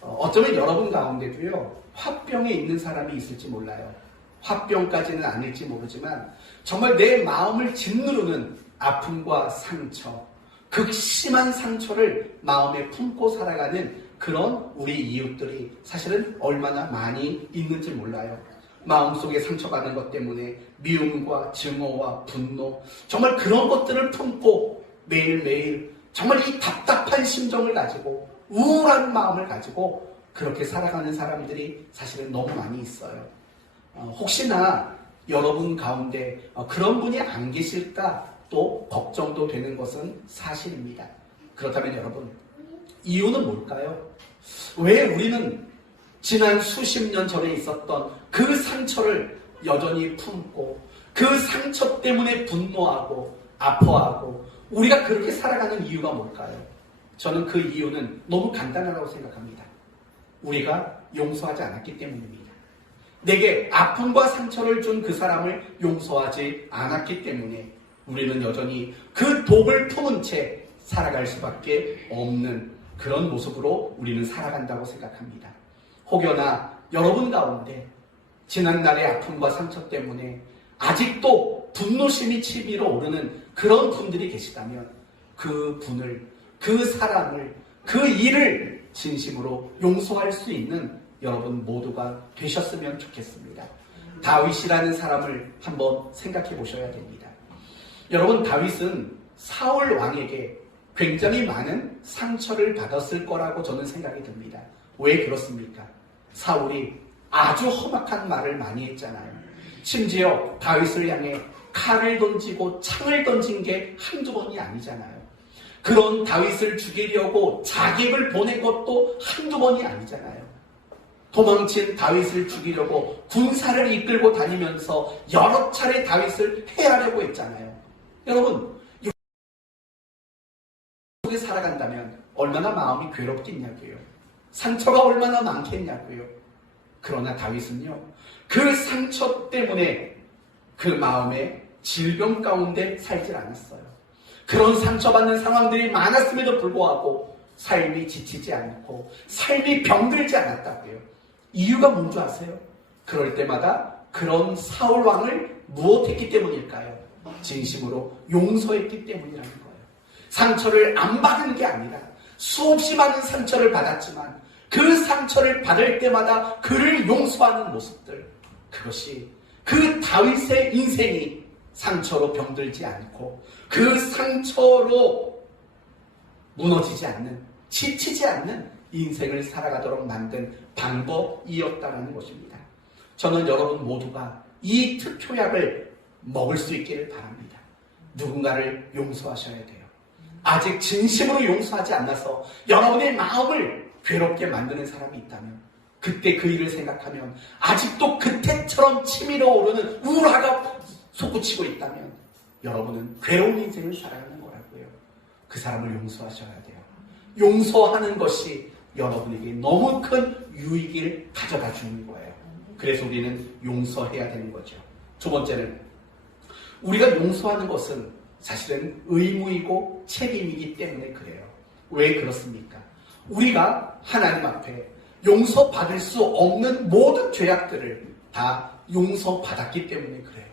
어쩌면 여러분 가운데도요, 화병에 있는 사람이 있을지 몰라요. 화병까지는 아닐지 모르지만 정말 내 마음을 짓누르는 아픔과 상처, 극심한 상처를 마음에 품고 살아가는 그런 우리 이웃들이 사실은 얼마나 많이 있는지 몰라요. 마음속에 상처받는 것 때문에 미움과 증오와 분노, 정말 그런 것들을 품고 매일매일 정말 이 답답한 심정을 가지고 우울한 마음을 가지고 그렇게 살아가는 사람들이 사실은 너무 많이 있어요. 혹시나 여러분 가운데 그런 분이 안 계실까 또 걱정도 되는 것은 사실입니다. 그렇다면 여러분, 이유는 뭘까요? 왜 우리는 지난 수십 년 전에 있었던 그 상처를 여전히 품고 그 상처 때문에 분노하고 아파하고 우리가 그렇게 살아가는 이유가 뭘까요? 저는 그 이유는 너무 간단하다고 생각합니다. 우리가 용서하지 않았기 때문입니다. 내게 아픔과 상처를 준 그 사람을 용서하지 않았기 때문에 우리는 여전히 그 독을 품은 채 살아갈 수밖에 없는 그런 모습으로 우리는 살아간다고 생각합니다. 혹여나 여러분 가운데 지난날의 아픔과 상처 때문에 아직도 분노심이 치밀어 오르는 그런 분들이 계시다면 그 분을, 그 사람을, 그 일을 진심으로 용서할 수 있는 여러분 모두가 되셨으면 좋겠습니다. 다윗이라는 사람을 한번 생각해 보셔야 됩니다. 여러분, 다윗은 사울 왕에게 굉장히 많은 상처를 받았을 거라고 저는 생각이 듭니다. 왜 그렇습니까? 사울이 아주 험악한 말을 많이 했잖아요. 심지어 다윗을 향해 칼을 던지고 창을 던진 게 한두 번이 아니잖아요. 그런 다윗을 죽이려고 자객을 보낸 것도 한두 번이 아니잖아요. 도망친 다윗을 죽이려고 군사를 이끌고 다니면서 여러 차례 다윗을 해하려고 했잖아요. 여러분, 속에 살아간다면 얼마나 마음이 괴롭겠냐고요. 상처가 얼마나 많겠냐고요. 그러나 다윗은요, 그 상처 때문에 그 마음에 질병 가운데 살질 않았어요. 그런 상처받는 상황들이 많았음에도 불구하고 삶이 지치지 않고 삶이 병들지 않았다고요. 이유가 뭔지 아세요? 그럴 때마다 그런 사울 왕을 무엇했기 때문일까요? 진심으로 용서했기 때문이라는 거예요. 상처를 안 받은 게 아니라 수없이 많은 상처를 받았지만 그 상처를 받을 때마다 그를 용서하는 모습들, 그것이 그 다윗의 인생이 상처로 병들지 않고 그 상처로 무너지지 않는, 지치지 않는 인생을 살아가도록 만든 방법이었다는 것입니다. 저는 여러분 모두가 이 특효약을 먹을 수 있기를 바랍니다. 누군가를 용서하셔야 돼요. 아직 진심으로 용서하지 않아서 여러분의 마음을 괴롭게 만드는 사람이 있다면, 그때 그 일을 생각하면 아직도 그때처럼 치밀어 오르는 우라가 솟구치고 있다면 여러분은 괴로운 인생을 살아가는 거라고요. 그 사람을 용서하셔야 돼요. 용서하는 것이 여러분에게 너무 큰 유익을 가져다 주는 거예요. 그래서 우리는 용서해야 되는 거죠. 두 번째는, 우리가 용서하는 것은 사실은 의무이고 책임이기 때문에 그래요. 왜 그렇습니까? 우리가 하나님 앞에 용서받을 수 없는 모든 죄악들을 다 용서받았기 때문에 그래요.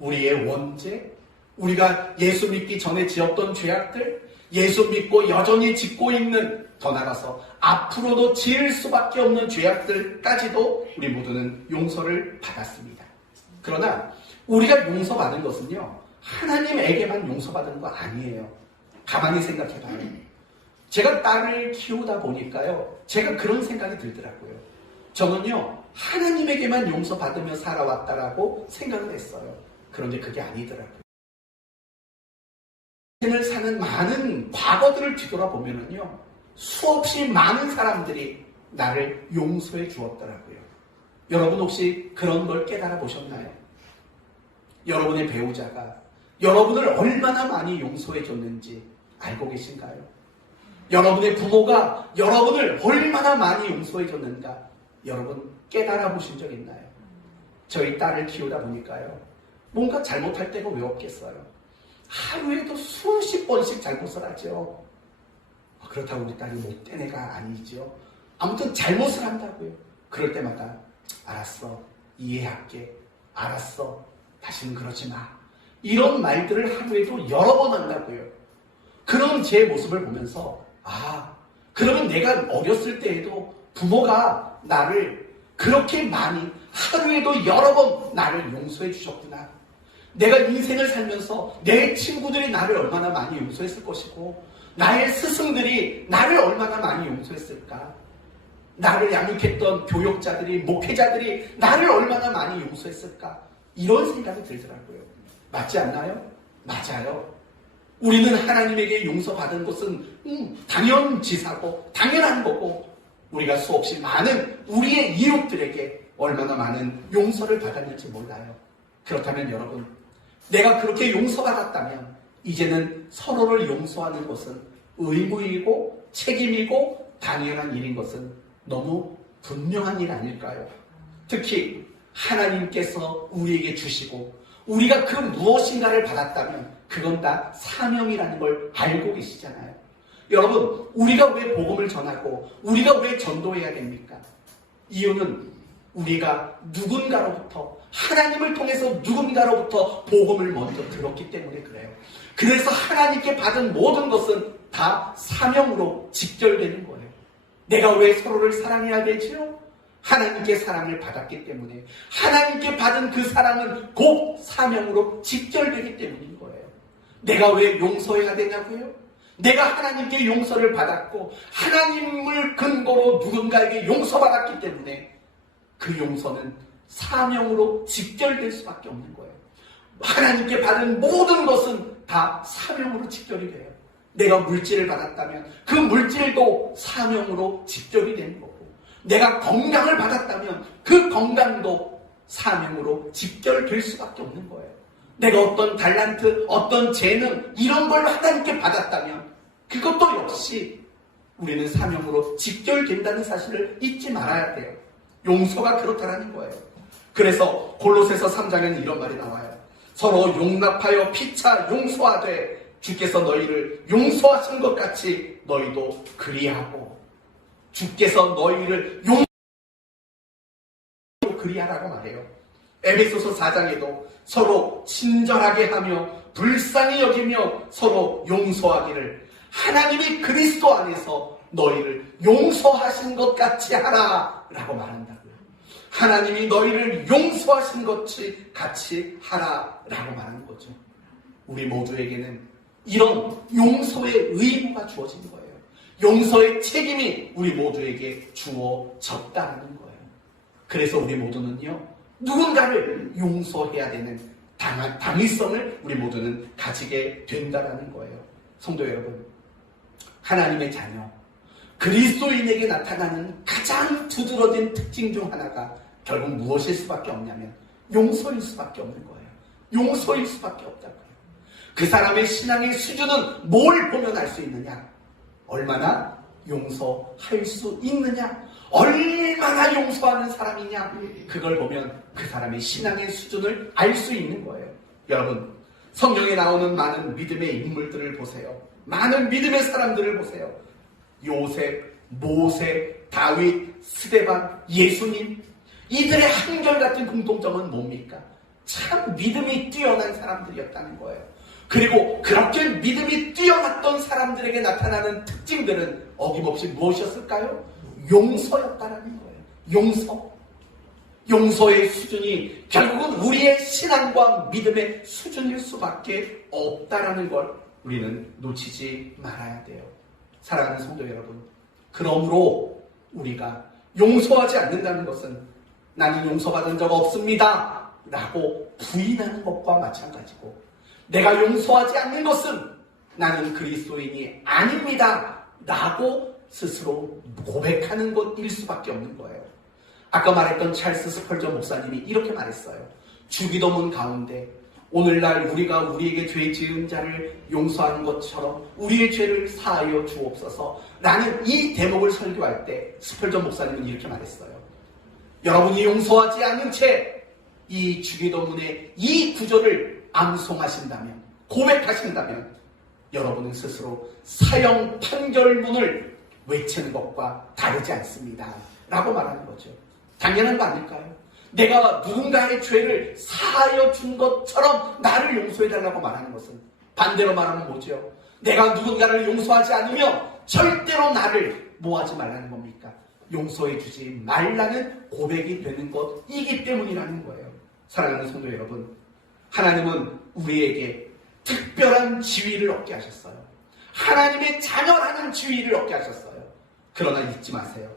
우리의 원죄, 우리가 예수 믿기 전에 지었던 죄악들, 예수 믿고 여전히 짓고 있는, 더 나아가서 앞으로도 지을 수밖에 없는 죄악들까지도 우리 모두는 용서를 받았습니다. 그러나 우리가 용서받은 것은요, 하나님에게만 용서받은 거 아니에요. 가만히 생각해봐요. 제가 딸을 키우다 보니까요, 제가 그런 생각이 들더라고요. 저는요, 하나님에게만 용서받으며 살아왔다라고 생각을 했어요. 그런데 그게 아니더라고요. 인생을 사는 많은 과거들을 뒤돌아보면요, 수없이 많은 사람들이 나를 용서해 주었더라고요. 여러분 혹시 그런 걸 깨달아 보셨나요? 여러분의 배우자가 여러분을 얼마나 많이 용서해 줬는지 알고 계신가요? 여러분의 부모가 여러분을 얼마나 많이 용서해 줬는가 여러분 깨달아 보신 적 있나요? 저희 딸을 키우다 보니까요, 뭔가 잘못할 때가 왜 없겠어요? 하루에도 수십 번씩 잘못을 하죠. 그렇다고 우리 딸이 못된 애가 아니죠. 아무튼 잘못을 한다고요. 그럴 때마다 알았어, 이해할게, 알았어, 다시는 그러지 마, 이런 말들을 하루에도 여러 번 한다고요. 그런 제 모습을 보면서, 그러면 내가 어렸을 때에도 부모가 나를 그렇게 많이 하루에도 여러 번 나를 용서해 주셨구나. 내가 인생을 살면서 내 친구들이 나를 얼마나 많이 용서했을 것이고, 나의 스승들이 나를 얼마나 많이 용서했을까. 나를 양육했던 교육자들이, 목회자들이 나를 얼마나 많이 용서했을까. 이런 생각이 들더라고요. 맞지 않나요? 맞아요. 우리는 하나님에게 용서받은 것은 당연지사고 당연한 거고, 우리가 수없이 많은 우리의 이웃들에게 얼마나 많은 용서를 받았는지 몰라요. 그렇다면 여러분, 내가 그렇게 용서받았다면 이제는 서로를 용서하는 것은 의무이고 책임이고 당연한 일인 것은 너무 분명한 일 아닐까요? 특히 하나님께서 우리에게 주시고 우리가 그 무엇인가를 받았다면 그건 다 사명이라는 걸 알고 계시잖아요. 여러분, 우리가 왜 복음을 전하고 우리가 왜 전도해야 됩니까? 이유는 우리가 누군가로부터, 하나님을 통해서 누군가로부터 복음을 먼저 들었기 때문에 그래요. 그래서 하나님께 받은 모든 것은 다 사명으로 직결되는 거예요. 내가 왜 서로를 사랑해야 되지요? 하나님께 사랑을 받았기 때문에, 하나님께 받은 그 사랑은 곧 사명으로 직결되기 때문인 거예요. 내가 왜 용서해야 되냐고요? 내가 하나님께 용서를 받았고 하나님을 근거로 누군가에게 용서받았기 때문에 그 용서는 사명으로 직결될 수밖에 없는 거예요. 하나님께 받은 모든 것은 다 사명으로 직결이 돼요. 내가 물질을 받았다면 그 물질도 사명으로 직결이 되는 거고, 내가 건강을 받았다면 그 건강도 사명으로 직결될 수밖에 없는 거예요. 내가 어떤 달란트, 어떤 재능, 이런 걸 하나님께 받았다면 그것도 역시 우리는 사명으로 직결된다는 사실을 잊지 말아야 돼요. 용서가 그렇다라는 거예요. 그래서 골로새서 3장에는 이런 말이 나와요. 서로 용납하여 피차 용서하되 주께서 너희를 용서하신 것 같이 너희도 그리하고 주께서 너희를 그리하라고 말해요. 에베소서 4장에도 서로 친절하게 하며 불쌍히 여기며 서로 용서하기를 하나님이 그리스도 안에서 너희를 용서하신 것 같이 하라 라고 말한다고요. 하나님이 너희를 용서하신 것 같이 하라 라고 말하는 거죠. 우리 모두에게는 이런 용서의 의무가 주어진 거예요. 용서의 책임이 우리 모두에게 주어졌다는 거예요. 그래서 우리 모두는요, 누군가를 용서해야 되는 당위성을 우리 모두는 가지게 된다는 거예요. 성도 여러분, 하나님의 자녀, 그리스도인에게 나타나는 가장 두드러진 특징 중 하나가 결국 무엇일 수밖에 없냐면 용서일 수밖에 없는 거예요. 용서일 수밖에 없다고요. 그 사람의 신앙의 수준은 뭘 보면 알 수 있느냐? 얼마나 용서할 수 있느냐? 얼마나 용서하는 사람이냐? 그걸 보면 그 사람의 신앙의 수준을 알 수 있는 거예요. 여러분, 성경에 나오는 많은 믿음의 인물들을 보세요. 많은 믿음의 사람들을 보세요. 요셉, 모세, 다윗, 스데반, 예수님, 이들의 한결같은 공통점은 뭡니까? 참 믿음이 뛰어난 사람들이었다는 거예요. 그리고 그렇게 믿음이 뛰어났던 사람들에게 나타나는 특징들은 어김없이 무엇이었을까요? 용서였다라는 거예요. 용서. 용서의 수준이 결국은 우리의 신앙과 믿음의 수준일 수밖에 없다라는 걸 우리는 놓치지 말아야 돼요. 사랑하는 성도 여러분, 그러므로 우리가 용서하지 않는다는 것은 나는 용서받은 적 없습니다 라고 부인하는 것과 마찬가지고, 내가 용서하지 않는 것은 나는 그리스도인이 아닙니다 라고 스스로 고백하는 것일 수밖에 없는 거예요. 아까 말했던 찰스 스펄전 목사님이 이렇게 말했어요. 주기도문 가운데 오늘날 우리가 우리에게 죄 지은 자를 용서하는 것처럼 우리의 죄를 사하여 주옵소서 라는 이 대목을 설교할 때 스펄전 목사님은 이렇게 말했어요. 여러분이 용서하지 않은 채 이 주기도문의 이 구절을 암송하신다면, 고백하신다면 여러분은 스스로 사형 판결문을 외치는 것과 다르지 않습니다 라고 말하는 거죠. 당연한 거 아닐까요? 내가 누군가의 죄를 사하여 준 것처럼 나를 용서해달라고 말하는 것은 반대로 말하면 뭐죠? 내가 누군가를 용서하지 않으면 절대로 나를 뭐하지 말라는 겁니까? 용서해주지 말라는 고백이 되는 것이기 때문이라는 거예요. 사랑하는 성도 여러분, 하나님은 우리에게 특별한 지위를 얻게 하셨어요. 하나님의 자녀라는 지위를 얻게 하셨어요. 그러나 잊지 마세요.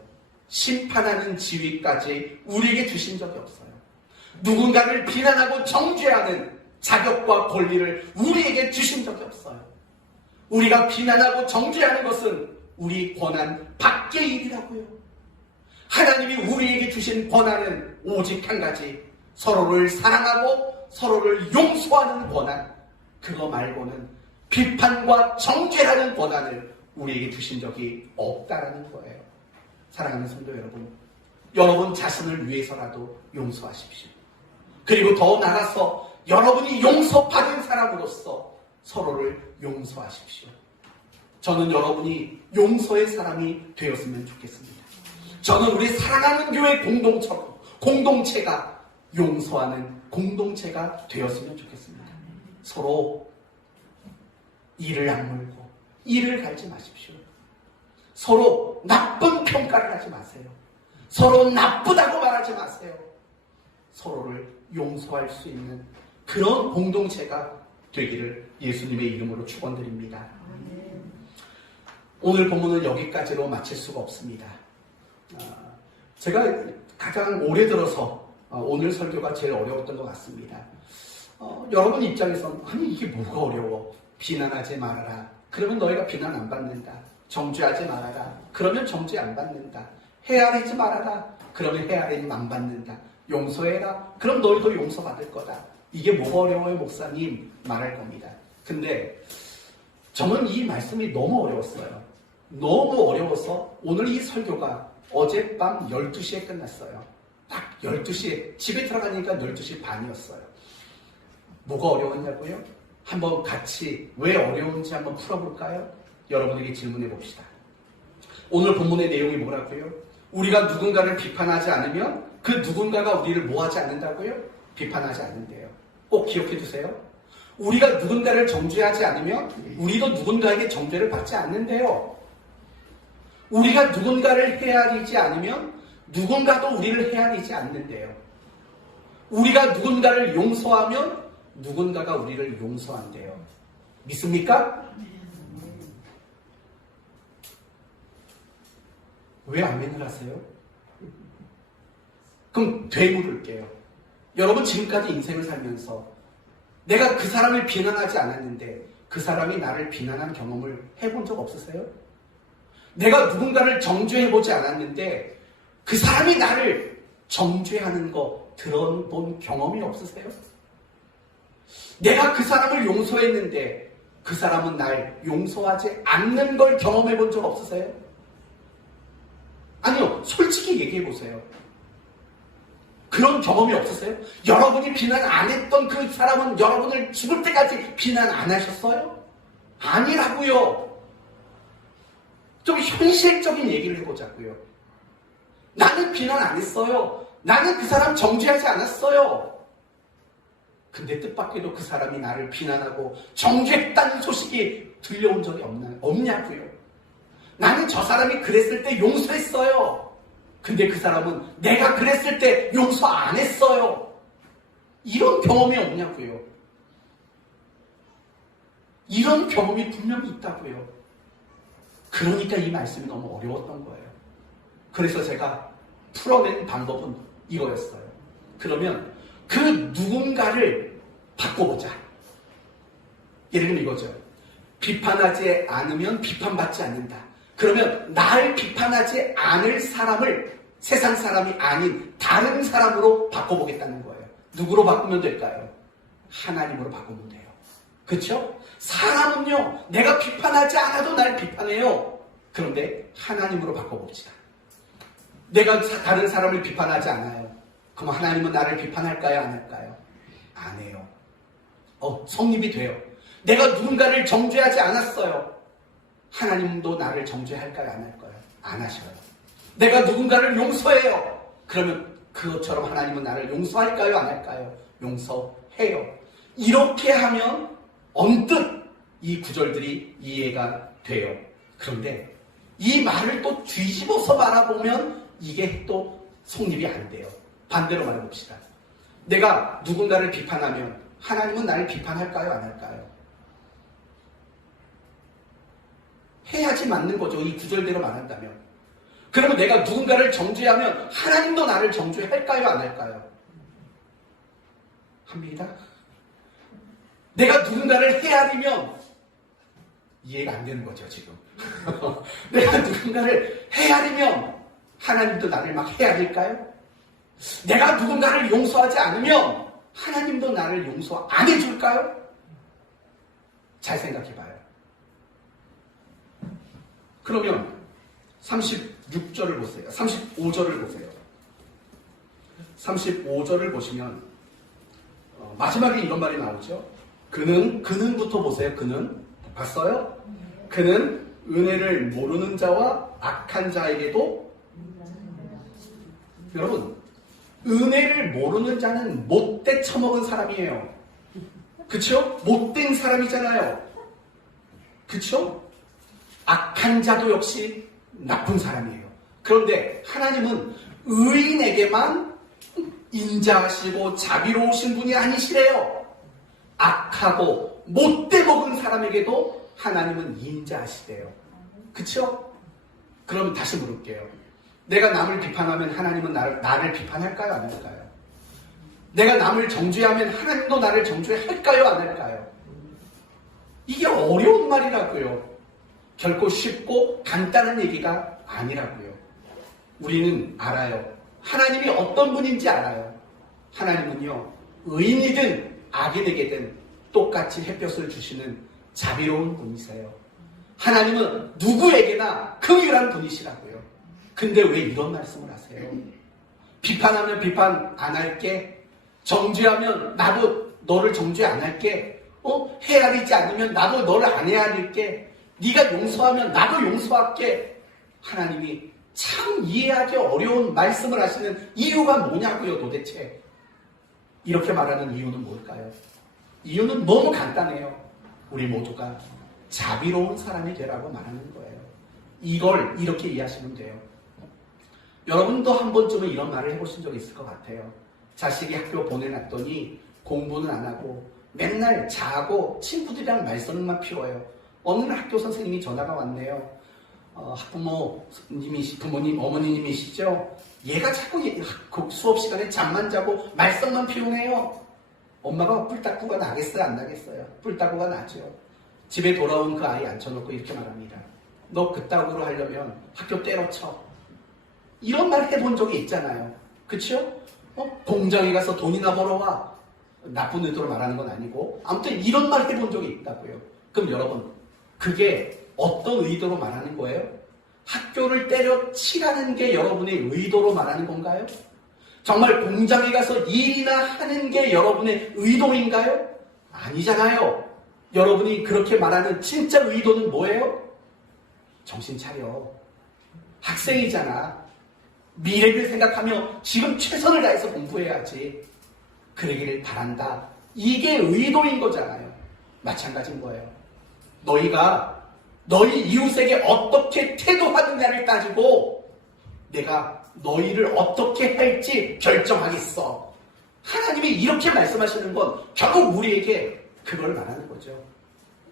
심판하는 지위까지 우리에게 주신 적이 없어요. 누군가를 비난하고 정죄하는 자격과 권리를 우리에게 주신 적이 없어요. 우리가 비난하고 정죄하는 것은 우리 권한 밖의 일이라고요. 하나님이 우리에게 주신 권한은 오직 한 가지, 서로를 사랑하고 서로를 용서하는 권한, 그거 말고는 비판과 정죄라는 권한을 우리에게 주신 적이 없다라는 거예요. 사랑하는 성도 여러분, 여러분 자신을 위해서라도 용서하십시오. 그리고 더 나아가서 여러분이 용서받은 사람으로서 서로를 용서하십시오. 저는 여러분이 용서의 사람이 되었으면 좋겠습니다. 저는 우리 사랑하는 교회 공동체가 용서하는 공동체가 되었으면 좋겠습니다. 서로 이를 악물고 이를 갈지 마십시오. 서로 나쁜 평가를 하지 마세요. 서로 나쁘다고 말하지 마세요. 서로를 용서할 수 있는 그런 공동체가 되기를 예수님의 이름으로 축원드립니다. 오늘 본문은 여기까지로 마칠 수가 없습니다. 제가 가장 오래 들어서 오늘 설교가 제일 어려웠던 것 같습니다. 여러분 입장에서는 아니 이게 뭐가 어려워? 비난하지 말아라. 그러면 너희가 비난 안 받는다. 정죄하지 말아라. 그러면 정죄 안 받는다. 헤아리지 말아라. 그러면 헤아림 안 받는다. 용서해라. 그럼 너희도 용서받을 거다. 이게 뭐가 어려워요, 목사님? 말할 겁니다. 근데 저는 이 말씀이 너무 어려웠어요. 너무 어려워서 오늘 이 설교가 어젯밤 12시에 끝났어요. 딱 12시에 집에 들어가니까 12시 반이었어요. 뭐가 어려웠냐고요? 한번 같이 왜 어려운지 한번 풀어볼까요? 여러분에게 질문해 봅시다. 오늘 본문의 내용이 뭐라고요? 우리가 누군가를 비판하지 않으면 그 누군가가 우리를 뭐하지 않는다고요? 비판하지 않는데요. 꼭 기억해 두세요. 우리가 누군가를 정죄하지 않으면 우리도 누군가에게 정죄를 받지 않는데요. 우리가 누군가를 헤아리지 않으면 누군가도 우리를 헤아리지 않는데요. 우리가 누군가를 용서하면 누군가가 우리를 용서한대요. 믿습니까? 왜 아멘을 하세요? 그럼 되물을게요. 여러분 지금까지 인생을 살면서 내가 그 사람을 비난하지 않았는데 그 사람이 나를 비난한 경험을 해본 적 없으세요? 내가 누군가를 정죄해보지 않았는데 그 사람이 나를 정죄하는 거 들어본 경험이 없으세요? 내가 그 사람을 용서했는데 그 사람은 날 용서하지 않는 걸 경험해 본 적 없으세요? 아니요, 솔직히 얘기해 보세요. 그런 경험이 없으세요? 여러분이 비난 안 했던 그 사람은 여러분을 죽을 때까지 비난 안 하셨어요? 아니라고요. 좀 현실적인 얘기를 해보자고요. 나는 비난 안 했어요. 나는 그 사람 정죄하지 않았어요. 근데 뜻밖에도 그 사람이 나를 비난하고 정죄했다는 소식이 들려온 적이 없냐고요. 나는 저 사람이 그랬을 때 용서했어요. 근데 그 사람은 내가 그랬을 때 용서 안 했어요. 이런 경험이 없냐고요. 이런 경험이 분명히 있다고요. 그러니까 이 말씀이 너무 어려웠던 거예요. 그래서 제가 풀어낸 방법은 이거였어요. 그러면 그 누군가를 바꿔보자. 예를 들면 이거죠. 비판하지 않으면 비판받지 않는다. 그러면 나를 비판하지 않을 사람을 세상 사람이 아닌 다른 사람으로 바꿔보겠다는 거예요. 누구로 바꾸면 될까요? 하나님으로 바꾸면 돼요. 그렇죠? 사람은요, 내가 비판하지 않아도 날 비판해요. 그런데 하나님으로 바꿔봅시다. 내가 다른 사람을 비판하지 않아요. 그럼 하나님은 나를 비판할까요? 안 할까요? 안 해요. 성립이 돼요. 내가 누군가를 정죄하지 않았어요. 하나님도 나를 정죄할까요? 안 할까요? 안 하셔요. 내가 누군가를 용서해요. 그러면 그것처럼 하나님은 나를 용서할까요? 안 할까요? 용서해요. 이렇게 하면 언뜻 이 구절들이 이해가 돼요. 그런데 이 말을 또 뒤집어서 바라보면 이게 또 성립이 안 돼요. 반대로 말해봅시다. 내가 누군가를 비판하면 하나님은 나를 비판할까요? 안 할까요? 해야지 맞는 거죠. 이 구절대로 말한다면. 그러면 내가 누군가를 정죄하면 하나님도 나를 정죄할까요? 안 할까요? 합니다. 내가 누군가를 헤아리면 이해가 안 되는 거죠, 지금. 내가 누군가를 헤아리면 하나님도 나를 막 헤아릴까요? 내가 누군가를 용서하지 않으면 하나님도 나를 용서 안 해줄까요? 잘 생각해봐요. 그러면 36절을 보세요. 35절을 보세요. 35절을 보시면 마지막에 이런 말이 나오죠. 그는부터 보세요. 그는 봤어요? 그는 은혜를 모르는 자와 악한 자에게도 여러분 은혜를 모르는 자는 못돼 처먹은 사람이에요. 그쵸? 못된 사람이잖아요. 그쵸? 악한 자도 역시 나쁜 사람이에요. 그런데 하나님은 의인에게만 인자하시고 자비로우신 분이 아니시래요. 악하고 못돼 먹은 사람에게도 하나님은 인자하시대요. 그쵸? 그럼 다시 물을게요. 내가 남을 비판하면 하나님은 나를 비판할까요? 안 할까요? 내가 남을 정죄하면 하나님도 나를 정죄할까요? 안 할까요? 이게 어려운 말이라고요. 결코 쉽고 간단한 얘기가 아니라고요. 우리는 알아요. 하나님이 어떤 분인지 알아요. 하나님은요, 의인이든 악인에게든 똑같이 햇볕을 주시는 자비로운 분이세요. 하나님은 누구에게나 긍휼한 분이시라고요. 근데 왜 이런 말씀을 하세요? 비판하면 비판 안 할게. 정죄하면 나도 너를 정죄 안 할게. 헤아리지 않으면 나도 너를 안 헤아릴게. 네가 용서하면 나도 용서할게. 하나님이 참 이해하기 어려운 말씀을 하시는 이유가 뭐냐고요, 도대체. 이렇게 말하는 이유는 뭘까요? 이유는 너무 간단해요. 우리 모두가 자비로운 사람이 되라고 말하는 거예요. 이걸 이렇게 이해하시면 돼요. 여러분도 한 번쯤은 이런 말을 해보신 적 있을 것 같아요. 자식이 학교 보내놨더니 공부는 안 하고 맨날 자고 친구들이랑 말썽만 피워요. 어느 날 학교 선생님이 전화가 왔네요. 부모님, 어머님이시죠? 얘가 자꾸 수업 시간에 잠만 자고 말썽만 피우네요. 엄마가 뿔따구가 나겠어요? 안 나겠어요? 뿔따구가 나죠. 집에 돌아온 그 아이 앉혀놓고 이렇게 말합니다. 너 그따구로 하려면 학교 때려쳐. 이런 말 해본 적이 있잖아요. 그쵸? 공장에 가서 돈이나 벌어와. 나쁜 의도로 말하는 건 아니고 아무튼 이런 말 해본 적이 있다고요. 그럼 여러분, 그게 어떤 의도로 말하는 거예요? 학교를 때려치라는 게 여러분의 의도로 말하는 건가요? 정말 공장에 가서 일이나 하는 게 여러분의 의도인가요? 아니잖아요. 여러분이 그렇게 말하는 진짜 의도는 뭐예요? 정신 차려. 학생이잖아. 미래를 생각하며 지금 최선을 다해서 공부해야지. 그러기를 바란다. 이게 의도인 거잖아요. 마찬가지인 거예요. 너희가 너희 이웃에게 어떻게 태도하느냐를 따지고 내가 너희를 어떻게 할지 결정하겠어. 하나님이 이렇게 말씀하시는 건 결국 우리에게 그걸 말하는 거죠.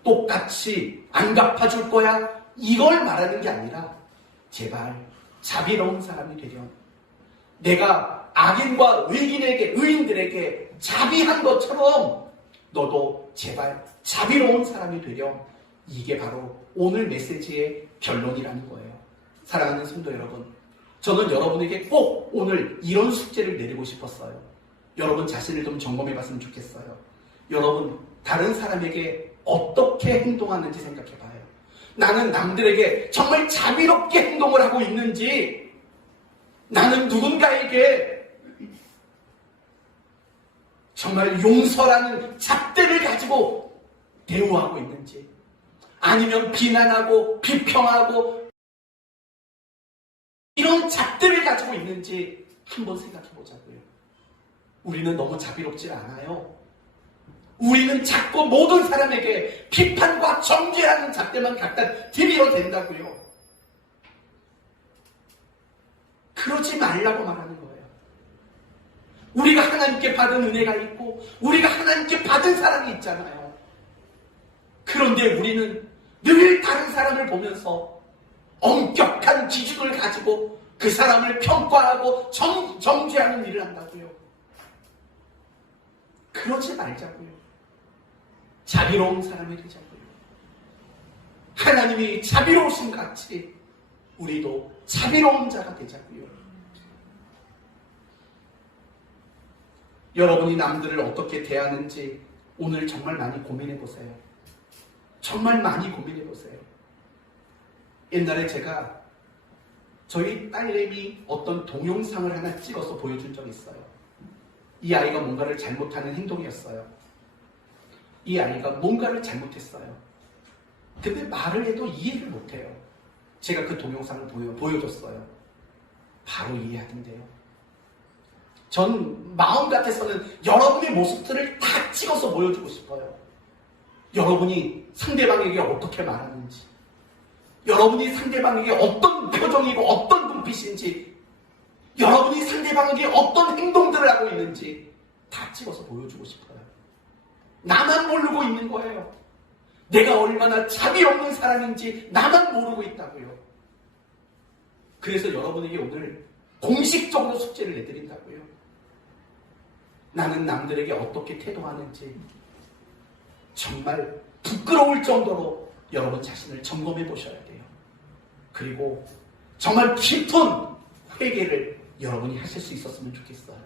똑같이 안 갚아줄 거야. 이걸 말하는 게 아니라 제발 자비로운 사람이 되렴. 내가 악인과 의인들에게 자비한 것처럼 너도 제발 자비로운 사람이 되렴. 이게 바로 오늘 메시지의 결론이라는 거예요. 사랑하는 성도 여러분, 저는 여러분에게 꼭 오늘 이런 숙제를 내리고 싶었어요. 여러분 자신을 좀 점검해 봤으면 좋겠어요. 여러분, 다른 사람에게 어떻게 행동하는지 생각해 봐요. 나는 남들에게 정말 자비롭게 행동을 하고 있는지, 나는 누군가에게 정말 용서라는 잣대를 가지고 대우하고 있는지, 아니면 비난하고 비평하고 이런 잣대를 가지고 있는지 한번 생각해 보자고요. 우리는 너무 자비롭지 않아요. 우리는 자꾸 모든 사람에게 비판과 정죄하는 잣대만 갖다 들이려 된다고요. 그러지 말라고 말하는 거예요. 우리가 하나님께 받은 은혜가 있고 우리가 하나님께 받은 사랑이 있잖아요. 그런데 우리는 늘 다른 사람을 보면서 엄격한 기준을 가지고 그 사람을 평가하고 정죄하는 일을 한다고요. 그러지 말자고요. 자비로운 사람이 되자고요. 하나님이 자비로우신 같이 우리도 자비로운 자가 되자고요. 여러분이 남들을 어떻게 대하는지 오늘 정말 많이 고민해 보세요. 정말 많이 고민해 보세요. 옛날에 제가 저희 딸내미 어떤 동영상을 하나 찍어서 보여준 적이 있어요. 이 아이가 뭔가를 잘못하는 행동이었어요. 이 아이가 뭔가를 잘못했어요. 근데 말을 해도 이해를 못해요. 제가 그 동영상을 보여줬어요. 바로 이해하던데요. 전 마음 같아서는 여러분의 모습들을 다 찍어서 보여주고 싶어요. 여러분이 상대방에게 어떻게 말하는지, 여러분이 상대방에게 어떤 표정이고 어떤 눈빛인지, 여러분이 상대방에게 어떤 행동들을 하고 있는지 다 찍어서 보여주고 싶어요. 나만 모르고 있는 거예요. 내가 얼마나 자비 없는 사람인지 나만 모르고 있다고요. 그래서 여러분에게 오늘 공식적으로 숙제를 내드린다고요. 나는 남들에게 어떻게 태도하는지 정말 부끄러울 정도로 여러분 자신을 점검해 보셔야 돼요. 그리고 정말 깊은 회개를 여러분이 하실 수 있었으면 좋겠어요.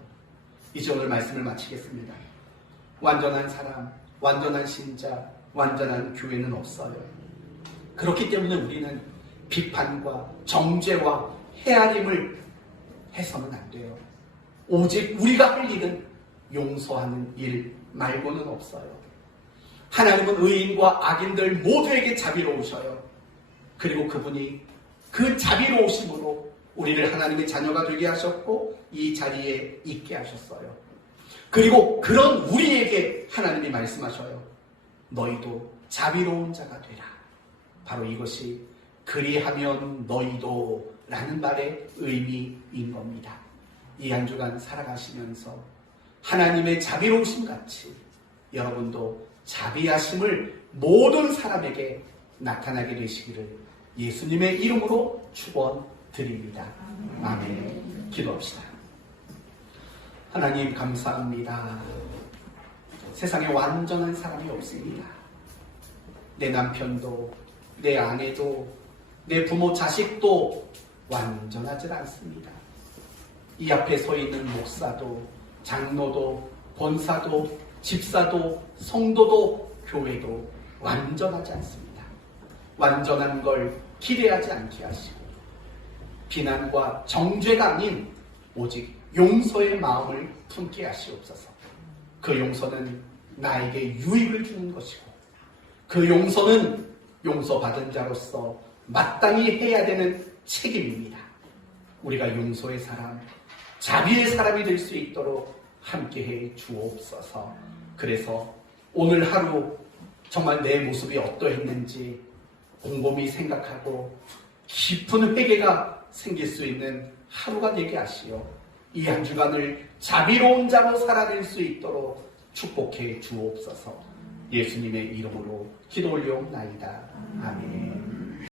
이제 오늘 말씀을 마치겠습니다. 완전한 사람, 완전한 신자, 완전한 교회는 없어요. 그렇기 때문에 우리는 비판과 정죄와 헤아림을 해서는 안 돼요. 오직 우리가 할 일은 용서하는 일 말고는 없어요. 하나님은 의인과 악인들 모두에게 자비로우셔요. 그리고 그분이 그 자비로우심으로 우리를 하나님의 자녀가 되게 하셨고 이 자리에 있게 하셨어요. 그리고 그런 우리에게 하나님이 말씀하셔요. 너희도 자비로운 자가 되라. 바로 이것이 그리하면 너희도 라는 말의 의미인 겁니다. 이 한 주간 살아가시면서 하나님의 자비로우심 같이 여러분도 자비하심을 모든 사람에게 나타나게 되시기를 예수님의 이름으로 축원드립니다. 아멘. 기도합시다. 하나님 감사합니다. 세상에 완전한 사람이 없습니다. 내 남편도 내 아내도 내 부모 자식도 완전하지 않습니다. 이 앞에 서 있는 목사도 장로도 권사도 집사도 성도도 교회도 완전하지 않습니다. 완전한 걸 기대하지 않게 하시고 비난과 정죄가 아닌 오직 용서의 마음을 품게 하시옵소서. 그 용서는 나에게 유익을 주는 것이고 그 용서는 용서받은 자로서 마땅히 해야 되는 책임입니다. 우리가 용서의 사람, 자비의 사람이 될 수 있도록 함께해 주옵소서. 그래서 오늘 하루 정말 내 모습이 어떠했는지 곰곰이 생각하고 깊은 회개가 생길 수 있는 하루가 되게 하시어 이 한 주간을 자비로운 자로 살아낼 수 있도록 축복해 주옵소서. 예수님의 이름으로 기도 올려옵나이다. 아멘.